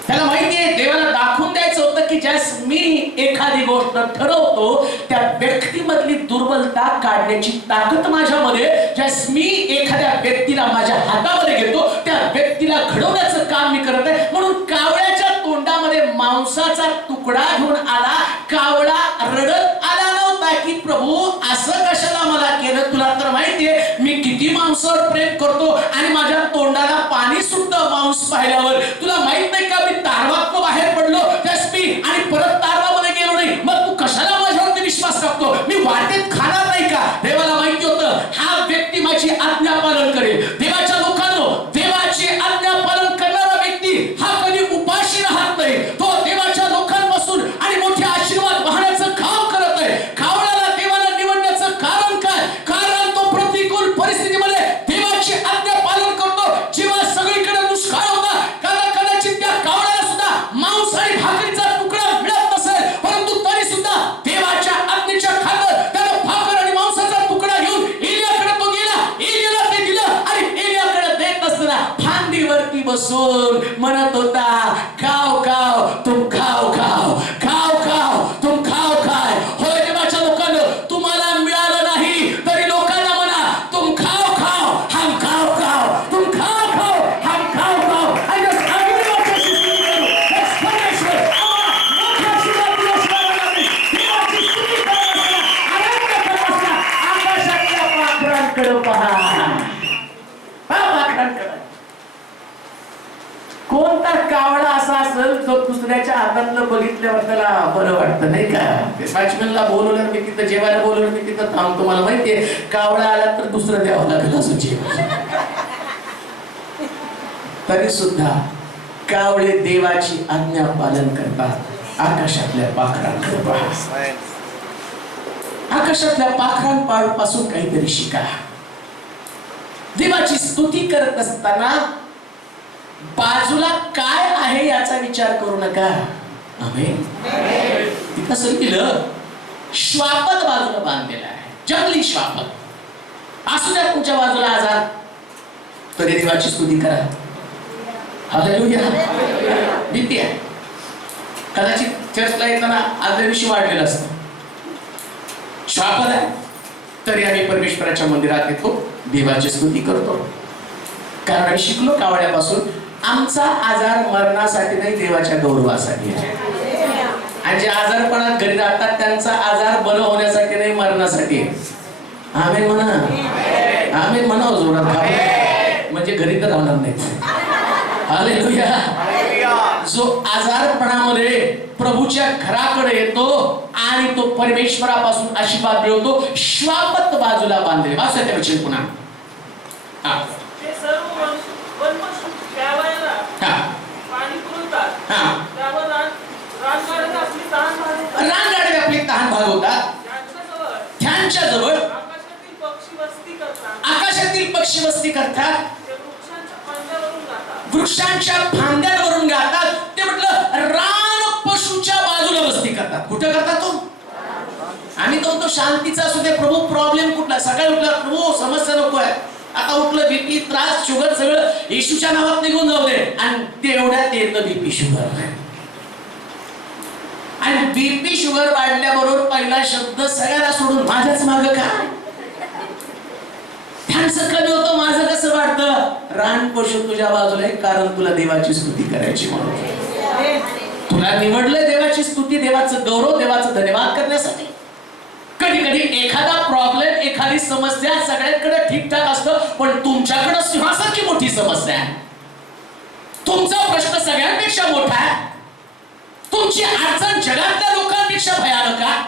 त्याला माहितीये देवाला दाखवून द्यायचं होतं की ज्यास मी एखादी गोष्ट ठरवतो त्या व्यक्तीमधली दुर्बलता काढण्याची ताकद माझ्यामध्ये, ज्यास मी एखाद्या व्यक्तीला माझ्या हातामध्ये घेतो त्या व्यक्तीला घडवण्याचं काम मी करत आहे. म्हणून कावळ्याच्या तोंडामध्ये मांसाचा तुकडा घेऊन आला. कावळा रडत आला नव्हता की प्रभू असं कशाला मला केलं, तुला तर माहितीये मी किती मांसावर प्रेम करतो आणि माझ्या तोंडाला पाणी सुद्धा मांस पाहिल्यावर. तुला माहित नाही का मी तारवातनं बाहेर पडलो त्यास मी आणि परत तारवामध्ये गेलो नाही, मग तू कशाला माझ्यावरती विश्वास टाकतो? मी वाटेत खाणार नाही का? देवाला माहिती होतं हा व्यक्ती माझी आज्ञा पालन करेल. देवाच्या लोकांनो, देवाची आज्ञा पालन करणारा व्यक्ती हा कधी उपाशी राहत नाही. तो देवाच्या लोकांपासून आणि मोठे आशीर्वाद वाहण्याचं काम करत आहे. कावळ्याला देवाला निवडण्याचं कारण काय? कारण तो प्रतिकूल परिस्थितीमध्ये देवाची आज्ञा पालन करतो. जेव्हा सगळीकडे दुष्काळ होता, कदाचित त्या कावळ्याला सुद्धा मांस आणि भाकरीचा तुकडा मिळत नसेल, परंतु तरी सुद्धा देवाच्या आज्ञेच्या खातर त्यानं भाकर आणि मांसाचा तुकडा घेऊन एलियाकडे तो गेला. एलियाला ते दिलं आणि एलियाकडे देत असताना फांदीवरती बसून म्हणत होता, खाव खाव तुम खाव खाव, खाव खाव तुम खाव खाय. होय देवाच्या लोकांनो, तुम्हाला मिळालं नाही तरी लोकांना म्हणा तुम खाव खाव. पाखरांकडे. कोणता कावळा असा असेल जो दुसऱ्याच्या हातातलं बघितल्यावर त्याला बरं वाटतं नाही का? वॉचमॅनला बोलवलं, मी तिथं जेवायला बोलवलं, मी तिथं थांबतो. मला माहितीये कावळा आला तर दुसरं द्यावं लागेल असं जेवण. तरी सुद्धा कावळे देवाची आज्ञा पालन करतात. आकाशातल्या पाखरांकडे पहा. आकाशातल्या पाखरांपासून काहीतरी शिका. देवाची स्तुती करत असताना बाजूला काय आहे याचा विचार करू नका. आमेन. कसं केलं? श्वापद बाजूला बांधलेला आहे, जंगली श्वापद. असू द्या तुमच्या बाजूला आजार, तरी देवाची स्तुती करा. हालेलुया. भीती आहे. कदाचित चर्चला येताना आदल्या दिवशी वाढलेलं असतं. श्वापद आहे तरी आम्ही परमेश्वराच्या मंदिरात येतो, देवाची स्तुती करतो. कारण आम्ही शिकलो कावळ्यापासून, आमचा आजार मरणासाठी नाही, देवाच्या गौरवासाठी आहे. आणि जे आजारपणात घरी राहतात त्यांचा आजार बरं होण्यासाठी नाही, मरणासाठी आहे. आमेन म्हणा. आमेन म्हणा जोरात, म्हणजे घरी तर राहणार नाही. हालेलुया. जो आजारपणामध्ये प्रभूच्या घराकडे येतो आणि तो परमेश्वरापासून आशीर्वाद मिळवतो, श्वापद बाजूला बांधले. वाचा त्या वचन पुन्हा. ते सर्व वनपशु प्यावयाला पाणी पुरवतात. त्यावर रानगाडे आपली तहान भागवतात. रानगाडे आपली तहान भागवतात. त्यांच्याजवळ आकाशातील पक्षी वस्ती करतात. आकाशातील पक्षी वस्ती करतात. ते वृक्षांच्या फांद्यावरून जातात. वृक्षांच्या फांद्यावरून गातात. ते म्हटलं रान पशूच्या बाजूला वस्ती करतात. कुठं करतात तो? आम्ही तो म्हणतो शांतीचा असू दे प्रभू, प्रॉब्लेम कुठला? सकाळी उठला प्रभू समस्या नको आहे, आता उठलं बीपी त्रास शुगर सगळं येशूच्या नावात निघून जाऊ दे. आणि तेवढ्यात येतं बीपी शुगर. आणि बीपी शुगर वाढल्याबरोबर पहिला शब्द सगळ्याला सोडून माझ्याच मागं काय? त्यांचं कमी होतं, माझं कसं वाटतं? रान पशु तुझ्या बाजूला आहे, कारण तुला देवाची स्तुती करायची म्हणून. तुला निवडलंय देवाची स्तुती, देवाचं गौरव, देवाचं धन्यवाद करण्यासाठी. कधी कधी एखादा प्रॉब्लेम, एखादी समस्या सगळ्यांकडे ठीकठाक असतं, पण तुमच्याकडे सिंहासारखी मोठी समस्या आहे. तुमचा प्रश्न सगळ्यांपेक्षा मोठा आहे. तुमची अडचण जगातल्या लोकांपेक्षा भयानक आहे.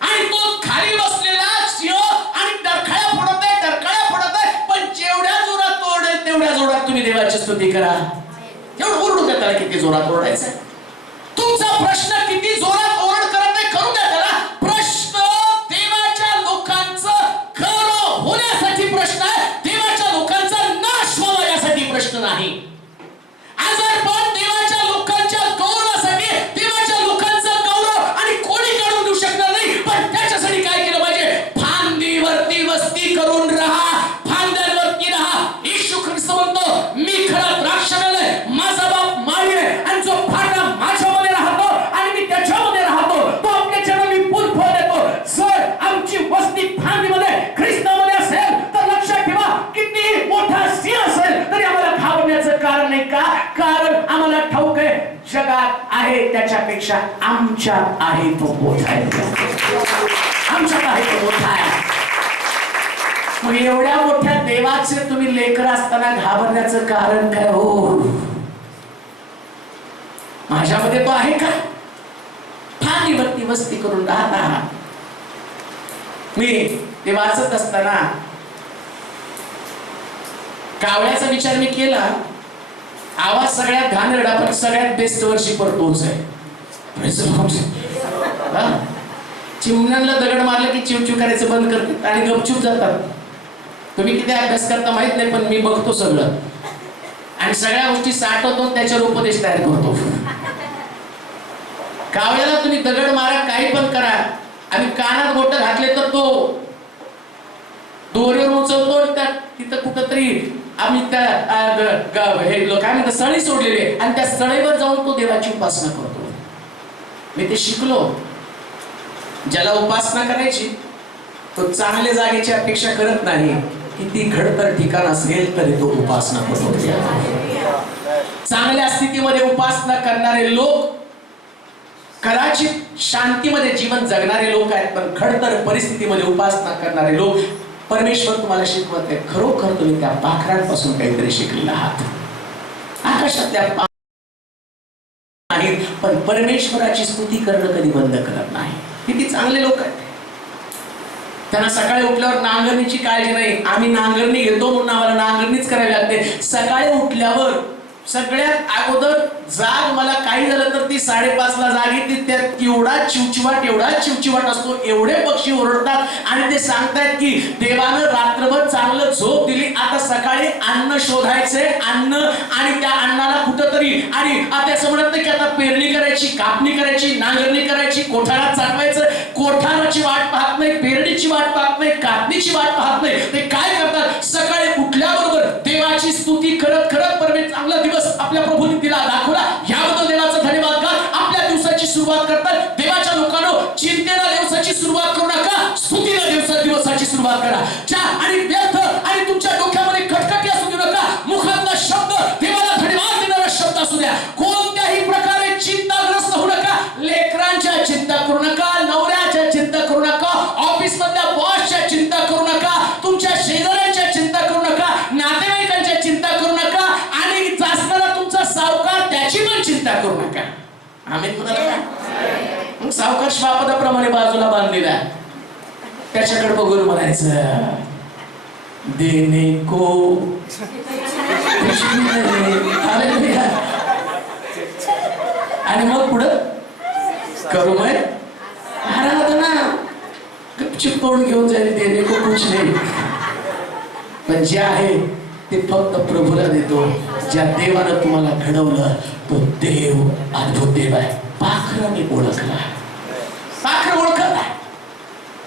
आणि तो खाली बसलेला सिंह आणि डरकाळ्या फोडत आहे, पण जेवढ्या जोरात ओरडेल तेवढ्या जोरात तुम्ही देवाची स्तुती करा. एवढं ओरडू द्या त्याला, किती जोरात ओरडायचं. तुमचा प्रश्न किती जोरात ओरड करत नाही, करू द्या त्याला. प्रश्न देवाच्या लोकांचं गौरव होण्यासाठी प्रश्न आहे, देवाच्या लोकांचा नाश व्हावा यासाठी प्रश्न नाही. आजारपण देवाच्या लोकांच्या गौरवासाठी, देवाच्या लोकांचा गौरव आणि कोणी काढून देऊ शकणार नाही. पण त्याच्यासाठी काय केलं पाहिजे? फांदीवरती वस्ती करून राहा, फांद्यांवरती राहा. येशू ख्रिस्त म्हणतो, मी खरा द्राक्षावळ आहे, माझा बाप माळी आहे, आणि जो फाटा माझ्यामध्ये राहतो आणि मी त्याच्यामध्ये राहतो, तो आपल्याच्यानं मी फुल देतो. जर आमची वस्ती फांदीमध्ये ख्रिस्तामध्ये असेल तर लक्षात ठेवा, किती मोठा सिंह असेल तरी आम्हाला घाबरण्याचं कारण नाही. का? कारण आम्हाला ठाऊक आहे जगात आहे त्याच्यापेक्षा आमच्यात आहे तो मोठा आहे. आमच्यात आहे तो मोठा आहे. मग एवढ्या मोठ्या देवाचे तुम्ही लेकर असताना घाबरण्याचं कारण काय? हो, माझ्यामध्ये तो आहे का? फांदीवरती वस्ती करून राहत आहात. मी ते वाचत असताना कावळ्याचा विचार मी केला. आवाज सगळ्यात घाणेरडा, पण सगळ्यात बेस्ट वर्षी पर तोच आहे. चिमण्यांना दगड मारलं की चिवचिव करायचं बंद करतात आणि गपचूप जातात. तुम्ही किती अभ्यास करता माहित नाही, पण मी बघतो सगळं आणि सगळ्या गोष्टी साठवतो, त्याच्यावर उपदेश तयार करतो. कावळ्याला तुम्ही दगड मारा, काही पण करा, आणि कानात बोट घातले तर तो दोरीवर उचलतो. तिथं कुठंतरी आम्ही त्या हे काय म्हणतात सळी सोडलेली आहे, आणि त्या सळीवर जाऊन तो देवाची उपासना करतो. मी ते शिकलो. ज्याला उपासना करायची तो चांगल्या जागेची अपेक्षा करत नाही. किती खडतर ठिकाण असेल तरी तो उपासना करतो. चांगल्या स्थितीमध्ये उपासना करणारे लोक कदाचित शांतीमध्ये जीवन जगणारे लोक आहेत, पण खडतर परिस्थितीमध्ये उपासना करणारे लोक परमेश्वर तुम्हाला शिकवत आहे, खरोखर तुम्ही त्या पाखरांपासून काहीतरी शिकलेला आहात. आकाशातल्या नाही, पण परमेश्वराची स्तुती करणं कधी बंद करत नाही. किती चांगले लोक आहेत. त्यांना सकाळी उठल्यावर नांगरणीची काळजी नाही. आम्ही नांगरणी घेतो म्हणून आम्हाला नांगरणीच करावी लागते. सकाळी उठल्यावर सगळ्यात अगोदर जाग, मला काही झालं तर ती 5:30ला जाग येते. त्यात एवढा चिवचिवाट असतो, एवढे पक्षी ओरडतात आणि ते सांगतायत की देवानं रात्रभर चांगलं झोप दिली, आता सकाळी अन्न शोधायचंय, अन्न, आणि त्या अन्नाला कुठंतरी, आणि आता असं म्हणत नाही की आता पेरणी करायची, कापणी करायची, नांगरणी करायची, कोठारात चालवायचं. कोठाराची वाट पाहत नाही, पेरणीची वाट पाहत नाही, कापणीची वाट पाहत नाही. ते काय करतात, सकाळी उठल्याबरोबर देवाची स्तुती करत करत परमेश्वर चांगला दिवस आपल्या प्रभूने दिला, दाखवला, याबद्दल देवाचा धन्यवाद कर. आपल्या दिवसाची सुरुवात करतात. देवाच्या लोकांनो, चिंतेला दिवसाची सुरुवात करू नका, स्तुतीला दिवसाची सुरुवात करा. आणि व्यर्थ आणि तुमच्या डोक्यामध्ये खटखटी असू देऊ नका. मुखातला शब्द देवाला धन्यवाद देणारा शब्द असू द्या. कोणत्याही प्रकारे चिंताग्रस्त होऊ नका. लेकरांच्या चिंता करू नका, नवऱ्याच्या चिंता करू नका, ऑफिस मधल्या बॉसच्या चिंता करू नका, तुमच्या शेजाऱ्यांच्या चिंता करू नका, नातेवाईकांच्या चिंता करू नका, आणि जास्ताना तुमचा सावकार त्याची पण चिंता करू नका. आम्ही म्हणाला का? मग सावकार श्वापदाप्रमाणे बाजूला बांधलेला, त्याच्याकडे बघून म्हणायचं, देने को आणि मग पुढं करू मग आराधना गपचूप तोंड घेऊन जाईल. देने को कुछ नाही, पण जे आहे ते फक्त प्रभूला देतो. ज्या देवानं तुम्हाला घडवलं तो देव अद्भुत देव आहे. पाखराने ओळखला, पाखर ओळखला.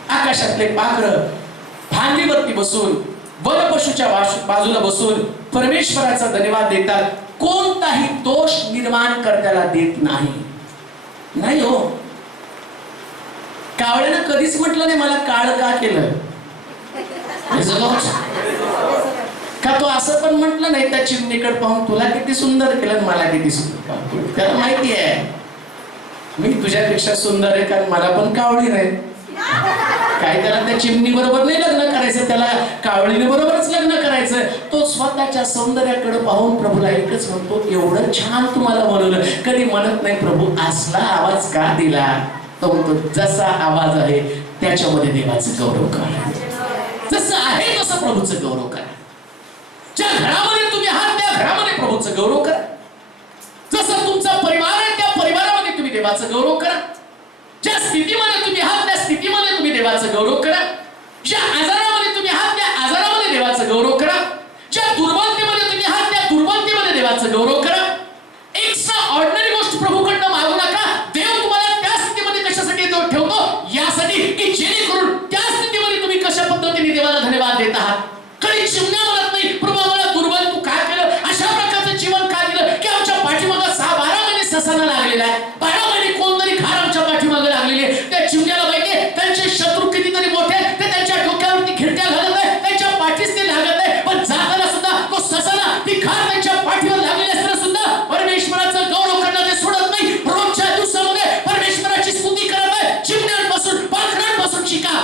आकाशातले पाखर फांदीवरती बसून, वनपशूच्या बाजूला बसून परमेश्वराचा धन्यवाद देतात. कोणताही दोष निर्माण करण्याला देत नाही हो. कावळ्यानं कधीच म्हटलं नाही मला काळ का केलं, का तो असं पण म्हटलं नाही त्या चिमणीकडे पाहून तुला किती सुंदर केलं, मला किती सुंदर. त्याला माहिती आहे मी तुझ्यापेक्षा सुंदर आहे, कारण मला पण कावळी नाही. काय त्याला त्या चिमणी बरोबर नाही लग्न करायचं, त्याला कावळीने बरोबरच लग्न करायचं. तो स्वतःच्या सौंदर्याकडे पाहून प्रभूला एकच म्हणतो, एवढं छान तुम्हाला बनवलं. कधी म्हणत नाही प्रभू असला आवाज का दिला. तो म्हणतो जसा आवाज आहे त्याच्यामध्ये देवाचं गौरव करा, जसं आहे तसं प्रभूचं गौरव करा. ज्या घरामध्ये तुम्ही आहात त्या घरामध्ये प्रभूचं गौरव करा. जसं तुमचा परिवार आहे त्या परिवारामध्ये तुम्ही देवाचं गौरव करा. ज्या स्थितीमध्ये तुम्ही आहात त्या स्थितीमध्ये तुम्ही देवाचं गौरव करा. ज्या आजारामध्ये तुम्ही आहात त्या आजारामध्ये देवाचं गौरव करा. ज्या दुर्बलतेमध्ये तुम्ही आहात त्या दुर्बलतेमध्ये देवाचं गौरव करा. एक्स्ट्रा ऑर्डिनरी गोष्ट प्रभूकडनं मागू नका. देव तुम्हाला त्या स्थितीमध्ये कशासाठी ठेवतो, यासाठी की जेणेकरून त्या स्थितीमध्ये तुम्ही कशा पद्धतीने देवाला धन्यवाद देत आहात. कधी चिमण्या म्हणत नाही प्रभू आम्हाला दुर्बल तू काय केलं, अशा प्रकारचं जीवन काय दिलं की आमच्या पाठीमागं 6-12 महिने ससाना लागलेला आहे, 12 महिने कोणतरी खार आमच्या पाठीमागं लागलेली आहे. त्या चिमण्याला माहिती आहे त्यांचे शत्रू कितीतरी मोठे, ते त्यांच्या डोक्यावरती खिडक्या घालत आहे, त्यांच्या पाठीस ते लागत आहे, पण जाताना सुद्धा तो ससाना ती खार त्यांच्या पाठीवर लागलेली असताना सुद्धा परमेश्वराचं गौरव करणं ते सोडत नाही. रोजच्या दिवसामध्ये परमेश्वराची स्तुती करत आहे. चिमण्यांपासून पाखरांपासून शिका.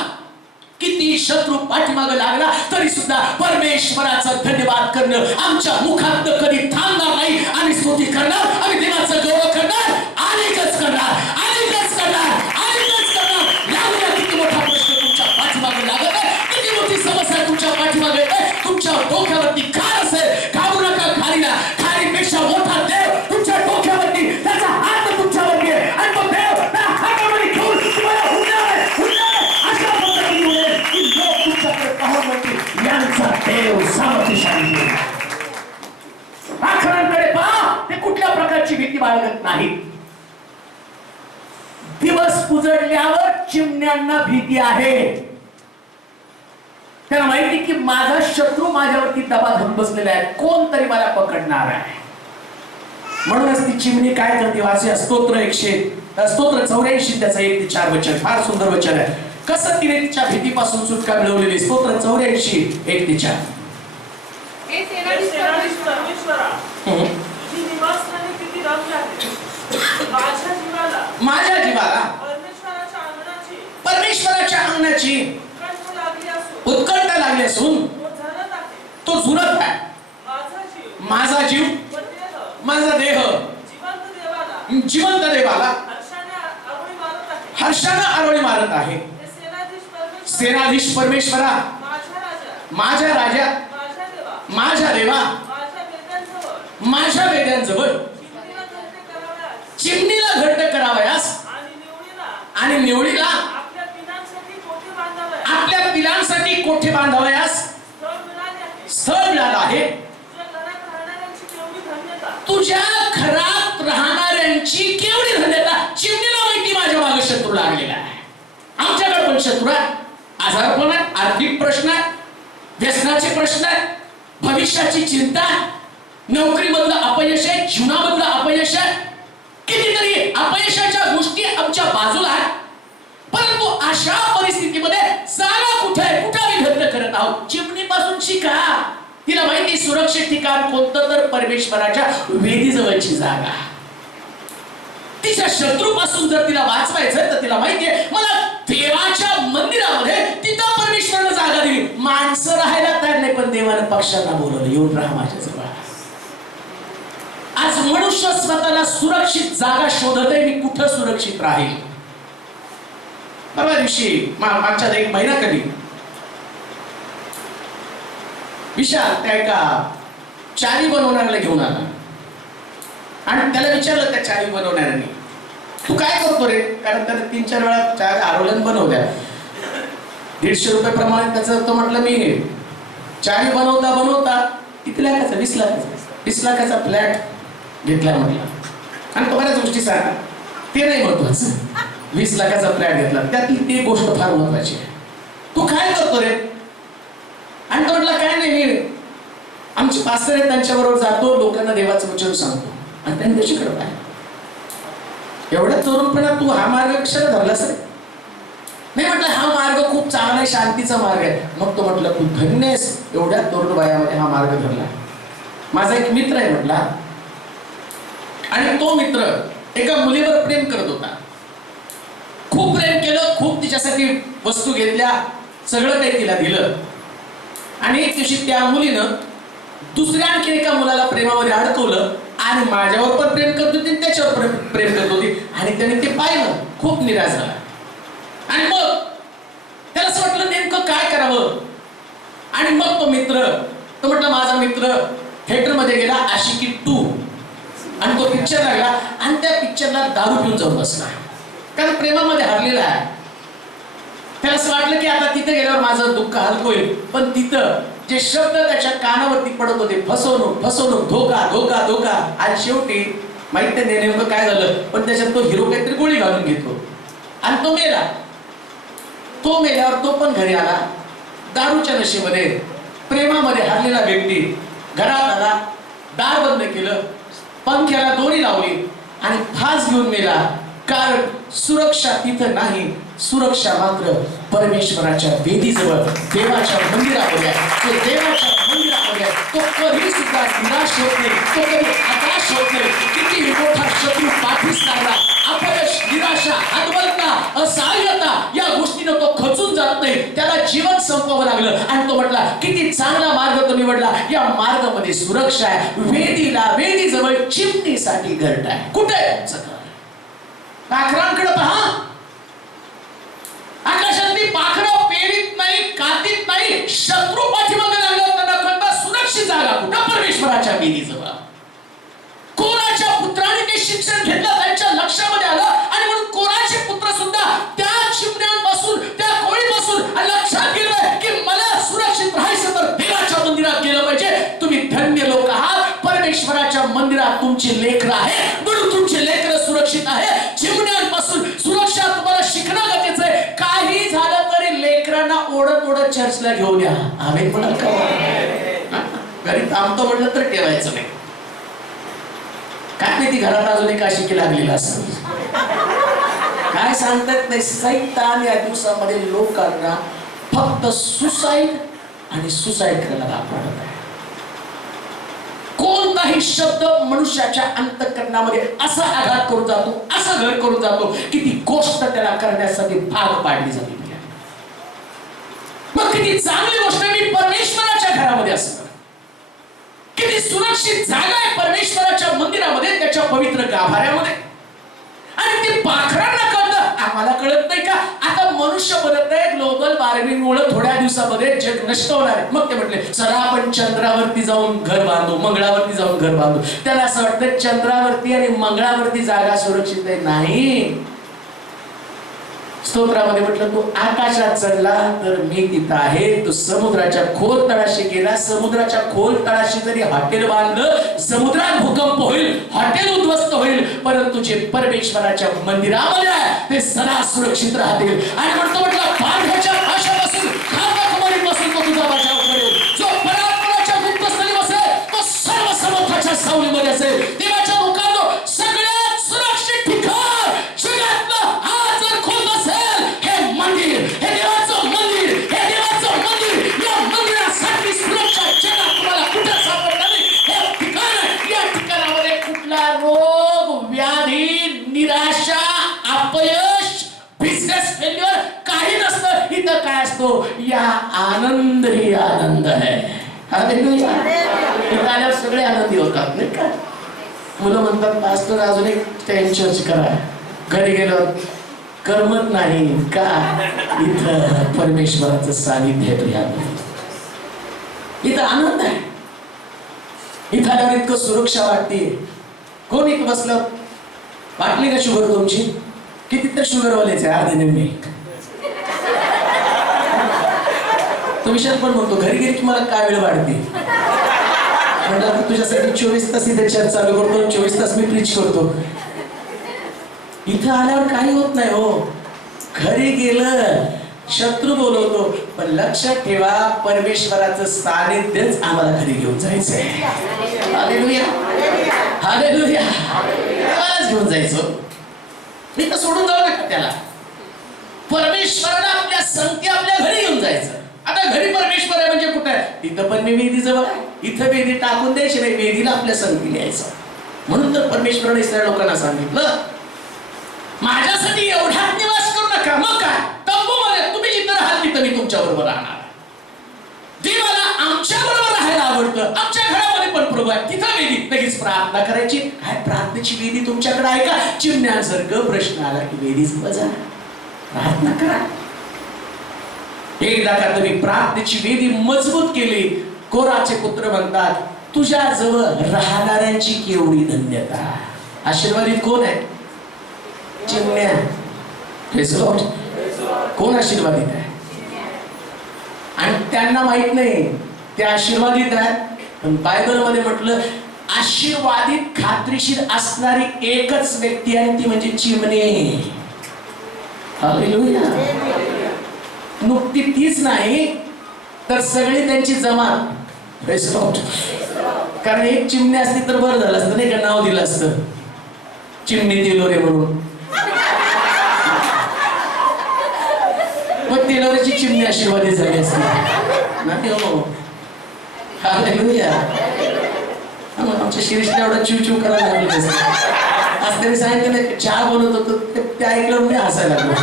किती शत्रू पाठीमागे लागला तरी सुद्धा परमेश्वराचं धन्यवाद करणं आमच्या मुखात कधी थांबणार नाही. आम्ही स्तुती करणार, आम्ही देवाचं गौरव करणार, अनेकच करणार. लागला किती मोठा प्रश्न तुमच्या पाठीमागे लागत आहे, किती मोठी समस्या तुमच्या पाठीमागे आहे, तुमच्या डोक्यावरती खार असेल, घाबरू नका. खारीपेक्षा मोठा देव तुमच्या डोक्यावरती, त्याचा हात तुमच्यावरती आहे आणि तो देव त्या हातामध्ये घेऊन तुम्हाला उडणार अशा पद्धतीने उडेल की लोक तुमच्याकडे पाहून म्हणतील यांचा देव सामर्थ्यशाली. पाखरांकडे पहा, ते कुठल्या प्रकारची भीती बाळगत नाही. दिवस उजडल्यावर चिमण्यांना भीती आहे. त्यांना माहिती की माझा शत्रू माझ्यावरती दबा धरून बसलेला आहे, कोणतरी मला पकडणार आहे. म्हणूनच ती चिमणी काय करते, वाचूया स्तोत्र 84 त्याचं 1 ते 4 वचन. फार सुंदर वचन आहे. कसं तिने तिच्या भीतीपासून सुटका मिळवलेली. स्तोत्र 84 1 ते 4. हे सेनाधीश परमेश्वरा, तुझी निवासस्थाने किती रम्य आहेत. माझ्या जीवाला परमेश्वराच्या अंगणाची उत्कंठ लागली आल्यासून तो झरत आहे. तो झुरत आहे. माझा जीव माझा जीव व देह माझा देह जिवंत देवाला जिवंत देवाला हर्षाने आरोळी मारत आहे. हर्षानं आरोळी मारत आहे. हे सेनाधीश परमेश्वर सेनाधीश परमेश्वरा, माझ्या राजा माझ्या राजा, माझ्या देवा माझ्या देवा, माझ्या वेद्यांजवळ माझ्या वेद्यांजवळ चिमणीला घट्ट करावयास चिमणीला घट्ट करावयास आणि निवडीला आपल्या पिलांसाठी कोठे बांधावयास आपल्या पिलांसाठी कोठे बांधावयास स्थळ मिळाले आहे. स्थळ मिळालं आहे. तुझ्या घरात राहणाऱ्यांची केवढी तुझ्या घरात राहणाऱ्यांची केवढी धन्यता. धन्यता. चिमणीला माहिती माझ्या मागे शत्रू लागलेला आहे. आमच्याकडे पण शत्रू आहे. आजारपण आहे, आर्थिक प्रश्न आहे, व्यसनाचे प्रश्न आहे, भविष्याची चिंता, नोकरीमधलं अपयश आहे, जीवनामधलं अपयश आहे, कितीतरी अपयशाच्या गोष्टी आमच्या बाजूला आहेत. परंतु अशा परिस्थितीमध्ये जागा कुठे आहे, कुठे आम्ही धंद करत आहोत. चिमणीपासून शिका. तिला माहिती सुरक्षित ठिकाण कोणतं, तर परमेश्वराच्या वेदीजवळची जागा. तिच्या शत्रूपासून जर तिला वाचवायचं तर तिला माहितीये मला देवाच्या मंदिरामध्ये तिथं परमेश्वरानं जागा दिली. माणसं राहायला तयार नाही, पण देवानं पक्षांना बोलवलं, येऊन राहा माझ्या जवळ. आज मनुष्य स्वतःला सुरक्षित जागा शोधत आहे. मी कुठं सुरक्षित राहील. परवा दिवशी मागच्या एक महिना कधी विशाल त्या एका चावी बनवणाऱ्याला घेऊन आला आणि त्याला विचारलं त्या चावी बनवणाऱ्याने, तू काय करतो रे? कारण त्याने 3-4 वेळा चावी आरोलन बनवल्या. 150 रुपये प्रमाणे त्याचं. तो म्हटलं मी चावी बनवता बनवता किती लाखाचा? 20 लाखाचा. 20 लाखाचा फ्लॅट घेतला म्हटलं. आणि तो बऱ्याच गोष्टी सांगा, ते नाही महत्वाचं. 20 लाखाचा फ्लॅट घेतला, त्यातली ती गोष्ट फार महत्वाची आहे. तू काय करतो रे? आणि तो म्हटलं काय नाही, मी आमचे पास्टर आहेत त्यांच्याबरोबर जातो, लोकांना देवाचं वचन सांगतो. आणि त्यांनी कशी करत आहे एवढ्या तरुणपणा तू हा मार्ग कशाला धरलास रे? नाही म्हटलं हा मार्ग खूप चांगला आहे, शांतीचा मार्ग आहे. मग तो म्हटलं तू धन्य आहेस, एवढ्या तरुण वयामध्ये हा मार्ग धरला. माझा एक मित्र आहे म्हटला, आणि तो मित्र एका मुलीवर प्रेम करत होता. खूप प्रेम केलं, खूप तिच्यासाठी वस्तू घेतल्या, सगळं काही तिला दिलं. आणि एक दिवशी त्या मुलीनं दुसऱ्या आणखी एका मुलाला प्रेमामध्ये अडकवलं आणि माझ्यावर पण प्रेम करत होती, त्याच्यावर प्रेम करत होती. आणि त्याने ते पाहिलं, खूप निराश झाला. आणि मग त्याला असं वाटलं नेमकं काय करावं. आणि मग तो मित्र, तो म्हटलं माझा मित्र थिएटरमध्ये गेला आशिकी 2 आणि तो पिक्चर लागला आणि त्या पिक्चरला दारू पिऊन जाऊन बसला, कारण प्रेमामध्ये हरलेला आहे. त्याला असं वाटलं की आता तिथे गेल्यावर माझं दुःख हलकं होईल. पण तिथं जे शब्द त्याच्या कानावरती पडत होते, फसवणूक फसवणूक, धोका धोका धोका. आणि शेवटी माहित नाही नेमकं काय झालं, पण त्याच्यात तो हिरो काहीतरी गोळी घालून घेतो आणि तो मेला. तो मेल्यावर तो पण घरी आला, दारूच्या नशेमध्ये, प्रेमामध्ये हरलेला व्यक्ती घरात आला, दार बंद केलं, पंख्याला दोरी लावली आणि फास घेऊन मेला. कारण सुरक्षा तिथं नाही, सुरक्षा मात्र परमेश्वराच्या वेदीजवळ, देवाच्या मंदिरामध्ये. तो देवाच्या मंदिरामध्ये तो कधी सुद्धा निराश होत नाही, तो कधी हताश होत नाही. किती मोठा शत्रू पाठीस लागला, अपयश, निराशा, हतबलता, असहाय्यता या गोष्टीनं तो खचून जात नाही. त्याला जीवन संपवावं लागलं आणि तो म्हटला किती चांगला मार्ग तो निवडला. या मार्गामध्ये सुरक्षा आहे. वेदीला, वेदीजवळ चिमणीसाठी घरट आहे. कुठे आहे तुमचं घर? पाखरांकडे पहा. आकाशातली पाखरं पेरीत नाही, कातीत नाही. शत्रू पाठीमागे लागला, त्यांना कळतं सुरक्षित जागा कुठं? परमेश्वराच्या वेदीजवळ. कोराच्या पुत्राने ते शिक्षण घेतलं, त्यांच्या लक्षामध्ये आलं आणि म्हणून कोराचे पुत्र सुद्धा त्या चिमण्यांपासून, त्या कोळीपासून लक्षात गेलं की मला सुरक्षित राहायचं तर देवाच्या मंदिरात गेलं पाहिजे. तुम्ही धन्य लोक आहात, परमेश्वराच्या मंदिरात तुमची लेकरं आहे, म्हणून तुमचे लेकरं सुरक्षित आहे. चिमण्यांपासून सुरक्षा तुम्हाला शिकणं गरजेचं आहे. काही झालं तरी लेकरांना ओढत ओढत चर्चला घेऊन या. आम्ही म्हणाल का घरी थांबतो म्हटलं तर ठेवायचं नाही. काय माहिती घरात अजून एक आशिकी लागलेला असेल, काय सांगतात नाही. सैतान या दिवसामध्ये लोकांना फक्त सुसाईड आणि सुसाईड करायला वापरत आहे. कोणताही शब्द मनुष्याच्या अंतःकरणामध्ये असा आघात करून जातो, असं घर करून जातो की ती गोष्ट त्याला करण्यासाठी भाग पाडली जाते. मग किती चांगली गोष्ट, मी घरामध्ये असणं. किती सुरक्षित जागा आहे परमेश्वराच्या मंदिरामध्ये, त्याच्या पवित्र गाभाऱ्यामध्ये. आणि ते पाखरांना कळतं, आम्हाला कळत नाही का? आता मनुष्य बनत आहे, ग्लोबल वॉर्मिंगमुळे थोड्या दिवसामध्ये जग नष्ट होणार आहे. मग ते म्हटले चला आपण चंद्रावरती जाऊन घर बांधू, मंगळावरती जाऊन घर बांधू. त्याला असं वाटतं चंद्रावरती आणि मंगळावरती जागा सुरक्षित आहे. नाही. स्तोत्रामध्ये म्हटलं तू आकाशात चढला तर मी तिथं आहे. तू समुद्राच्या खोल तळाशी गेला, समुद्राच्या खोल तळाशी जरी हॉटेल बांधलं, समुद्रात भूकंप होईल, हॉटेल उद्ध्वस्त होईल, परंतु जे परमेश्वराच्या मंदिरामध्ये आहे ते सदा सुरक्षित राहतील. आणि म्हणतो म्हटलं पाण्याच्या आशापासून खांबाखुमारीपासून तो तुझा बचाव करेल. जो परात्पराच्या गुप्तस्थळी बसेल तो सर्व समर्थाच्या सावलीमध्ये असेल. देवाच्या लोकांनो, सगळ्यात सुरक्षित ठिकाण जगातलं आज जर खोल असेल हे मंदिर, हे देवाचं मंदिर, हे देवाचं मंदिर. या मंदिरासाठी सुरक्षा जगात तुम्हाला कुठं सापडणार नाही. हे ठिकाण आहे. या ठिकाणामध्ये कुठला रोग, व्याधी, निराशा, अपयश, बिझनेस फेल्युअर काही नसतं. इथं काय असतो? या आनंद ही आनंद आहे. हालेलुया. इथं आल्यावर सगळे आनंदी होतात नाही का? मुलं म्हणतात पास्टर अजून एक चर्च करा. घरी गेलो करमत नाही का? इथं परमेश्वराचं सानिध्य आहे. इथं आनंद आहे. इथं आल्यावर इतकं सुरक्षा वाटते. कोण इथं बसलं? वाटली का शुगर तुमची? किती तर शुगर वाल्याचे अर्धे निम्मे. तो विषय पण म्हणतो घरी गेली की मला काय वेळ वाढते. म्हटलं तुझ्यासाठी 24 तास इथे चर्च चालू करतो, 24 तास मी प्रीच करतो. इथं आल्यावर काही होत नाही हो. घरी गेलं शत्रू बोलवतो, पण लक्षात ठेवा परमेश्वराचं सानिध्यच आम्हाला घरी घेऊन जायचंय. हालेलुया. हालेलुया. देवालाच घेऊन जायचं. मी तर सोडून जाऊ नका त्याला. परमेश्वराला आपल्या संगती आपल्या घरी घेऊन जायचं. आता घरी परमेश्वर आहे म्हणजे कुठं आहे? तिथं पण मी वेदीचं बघा. इथं वेदी टाकून द्यायची नाही, वेदीला आपल्या संगती यायचं. म्हणून तर परमेश्वराने इस्रायल लोकांना सांगितलं माझ्यासाठी एवढ्यात निवास करू नका. मग काय? तंबूमध्ये तुम्ही जिथं राहाल तिथं मी तुमच्या बरोबर राहणार. देवाला आमच्या बरोबर राहायला आवडतं. आमच्या घरामध्ये पण प्रभू आहे. तिथं वेदी लगेच प्रार्थना करायची. काय प्रार्थनेची वेदी तुमच्याकडे आहे का? चिमण्यासारखं प्रश्न आला की वेदीच बजा प्रार्थना करा. एकदा का तुम्ही प्रार्थनेची वेदी मजबूत केली, कोराचे पुत्र म्हणतात तुझ्या जवळ राहणाऱ्यांची केवढी धन्यता. आशीर्वादित कोण आहे? चिमण्या. कोण आशीर्वादित आहे? आणि त्यांना माहित नाही ते आशीर्वादित आहेत. पण बायबलमध्ये म्हटलं आशीर्वादित खात्रीशीर असणारी एकच व्यक्ती आहे, ती म्हणजे चिमणे. हालेलुया. नुकती तीच नाही तर सगळी त्यांची जमात. कारण एक चिमणी असती तर बरं झालं असतं नाही का? नाव दिलं असतं चिमणी दिलोरे म्हणून. मग तेलोरेची चिमणी आशीर्वादित झाली असती नाही हो. हालेलुया. आमच्या शिरीषला एवढा चिव चिव करायला लागलं असतं. आज त्यांनी सांगितलं नाही चहा बनवत होतो ते ऐकलं मी हसायला लागलो.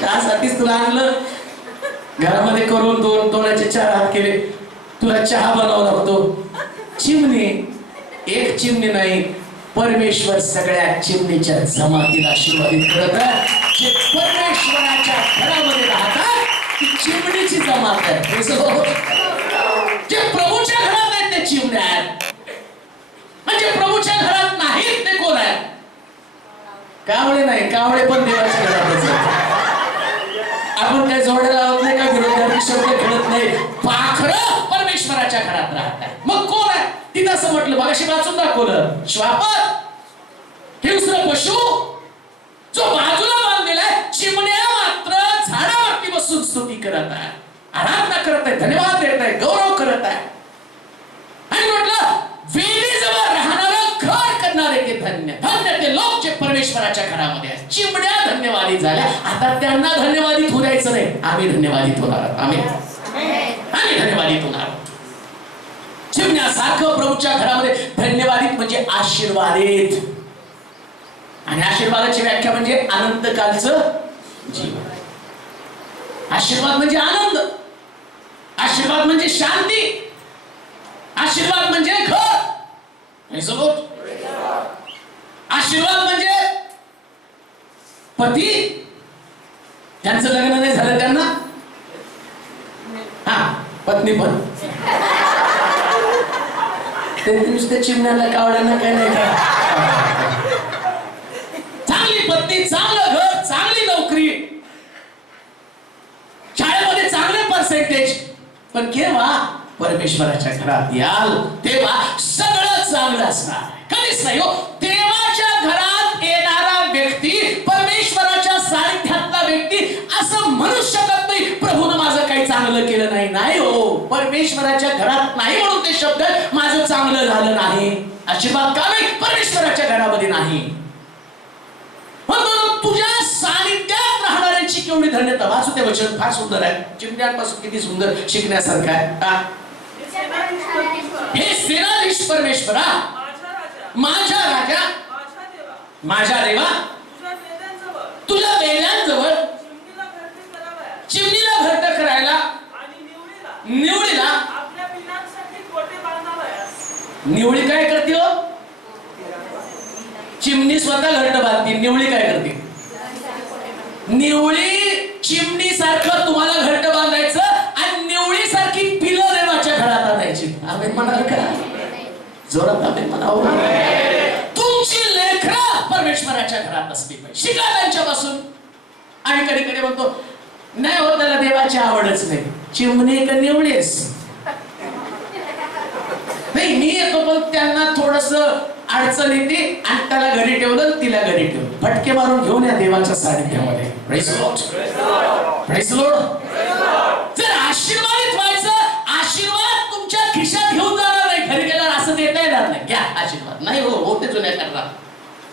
चहासाठीच तुला आणलं, घरामध्ये करून दोन तोड्याचे 4 हात केले, तुला चहा बनावा लागतो. चिमणी, एक चिमणी नाही, परमेश्वर सगळ्या चिमणीच्या जमातीला आशीर्वादित करत आहे. जे परमेश्वराच्या घरामध्ये राहतात ती चिमणीची जमात आहे. जे प्रभूच्या घरात आहेत ते चिमण्या आहेत. म्हणजे प्रभूच्या घरात नाहीत ते कोण आहेत? कावळे नाही. कावळे पण देवाच्या घरातच आहेत. आपण काय जोड्या लावत नाही का? विरोधार्थी शब्द खेळत नाही. पाखरं परमेश्वराच्या घरात राहतात. मग कोण आहे तिथं? असं म्हटलं मगाशी वाचून दाखवलं. श्वापद, हिंस्र पशु जो बाजूला बांधलेला आहे. चिमण्या मात्र झाडावरती बसून स्तुती करत आहे, आराधना करत आहे, धन्यवाद देत आहे, गौरव करत आहे. आणि म्हटलं वेदीजवळ राहणारं घर करणारे ते धन्य. धन्य ते लोक जे परमेश्वराच्या घरामध्ये आहेत. चिमण्या धन्यवादी झाल्या. आता त्यांना धन्यवादित होऊ द्यायचं नाही. आम्ही धन्यवादित होणार आहोत. आम्ही धन्यवादित होणार. चिमण्यासारखं प्रभूच्या घरामध्ये धन्यवादित म्हणजे आशीर्वादित. आणि आशीर्वादाची व्याख्या म्हणजे अनंतकालचं जीवन. आशीर्वाद म्हणजे आनंद. आशीर्वाद म्हणजे शांती, आशीर्वाद म्हणजे घर, आशीर्वाद म्हणजे पती, त्यांचं लग्न नाही झालं त्यांना हा पत्नी पण ते नुसते चिमण्याला कावड्यांना काय नाही का, चांगली पत्नी, चांगलं घर, चांगली नोकरी, शाळेमध्ये चांगले पर्सेंटेज, पण केव्हा परमेश्वराच्या घरात याल तेव्हा सगळं चांगलं असणार. कधीच नाही हो. देवाच्या घरात येणारा व्यक्ती, परमेश्वराच्या सानिध्यातला व्यक्ती असं म्हणू शकत नाही प्रभूनं माझं काही चांगलं केलं नाही. नाही हो, परमेश्वराच्या घरात नाही म्हणून ते शब्द माझं चांगलं झालं नाही. आशीर्वाद का नाही? परमेश्वराच्या घरामध्ये नाही. म्हणून तुझ्या सानिध्यात राहणाऱ्यांची केवढी धन्यता. वाचू ते वचन, फार सुंदर आहे. चिमण्यांपासून किती सुंदर शिकण्यासारखं आहे. हे सेनाधीश परमेश्वरा, माझ्या राजा, माझ्या देवा, तुझ्या वेल्यांजवळ चिमणीला घट्ट करायला, निवडीला. निवडी काय करते हो? चिमणी स्वतः घट्ट बांधते, निवडी काय करते? निवडी चिमणी सारखं तुम्हाला घट्ट बांधायचं आणि निवडी सारखी पिलं देवाच्या घरात आणायची. आम्ही म्हणाल का? जोरात आम्ही म्हणावं. तुमची लेकरं परमेश्वराच्या घरात असली पाहिजे. शिका त्यांच्यापासून. आणि कधी कधी म्हणतो नाही हो, त्याला देवाची आवडच नाही. चिमणी का निवडीस नाही, मी येतो पण त्यांना थोडस अडचण येते आणि त्याला घरी ठेवलं, तिला घरी ठेवलं. फटके मारून घेऊन या देवाच्या सानिध्यामध्ये. Praise Lord, praise Lord. जर आशीर्वादित व्हायचं, आशीर्वाद तुमच्या खिशात घेऊन जाणार नाही, घरी गेल्यावर असं देता येणार नाही. घ्या आशीर्वाद. नाही हो, होते जुन्या करणार.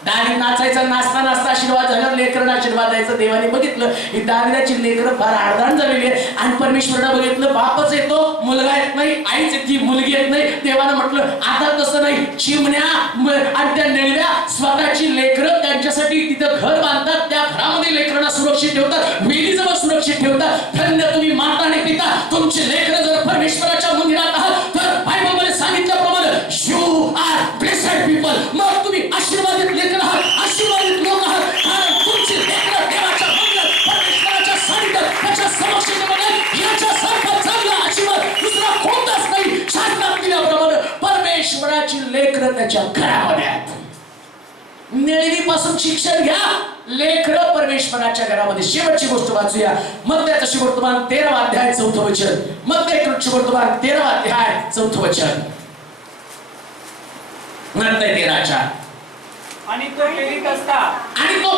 दाढी नाचायचा, नाचता नाचता आशीर्वाद झाला, लेकरांना आशीर्वाद द्यायचं. देवाने बघितलं ही दाविदाची लेकरं फार आडदान झालेली आहे आणि परमेश्वरानं बघितलं बापच येतो, मुलगा येत नाही, आईच येते, मुलगी येत नाही. देवानं म्हटलं आता तसं नाही. चिमण्या आणि त्या निळव्या स्वतःची लेकरं त्यांच्यासाठी तिथं घर बांधतात, त्या घरामध्ये लेकरांना सुरक्षित ठेवतात, वेलीजवळ सुरक्षित ठेवतात. धन्य तुम्ही माता आणि पिता, तुमची लेकरं जर परमेश्वराच्या मंदिरात आहात तर बायबलमध्ये सांगितल्याप्रमाणे यू आर ब्लेस्ड पीपल. मग तुम्ही आशीर्वादित लेकर आहात, आशीर्वादित लोक आहात, कारण तुमची लेकरं देवाच्या मंदिरात, परमेश्वराच्या सानिध्यात, त्याच्या समक्षतेमध्ये याच्यासारखा चांगला आशीर्वाद दुसरा कोणताच नाही. शास्त्रात दिल्याप्रमाणे परमेश्वराची लेकरं त्याच्या घरामध्ये आहेत. निळवीपासून शिक्षण घ्या, लेकरं परमेश्वराच्या घरामध्ये. शेवटची गोष्ट वाचूया. मत्तयाचं शुभवर्तमान 13वा अध्याय 4थं वचन. मत्तयाचं शुभवर्तमान 13वा अध्याय 4थं वचन. मत्तय 13:4. आणि तो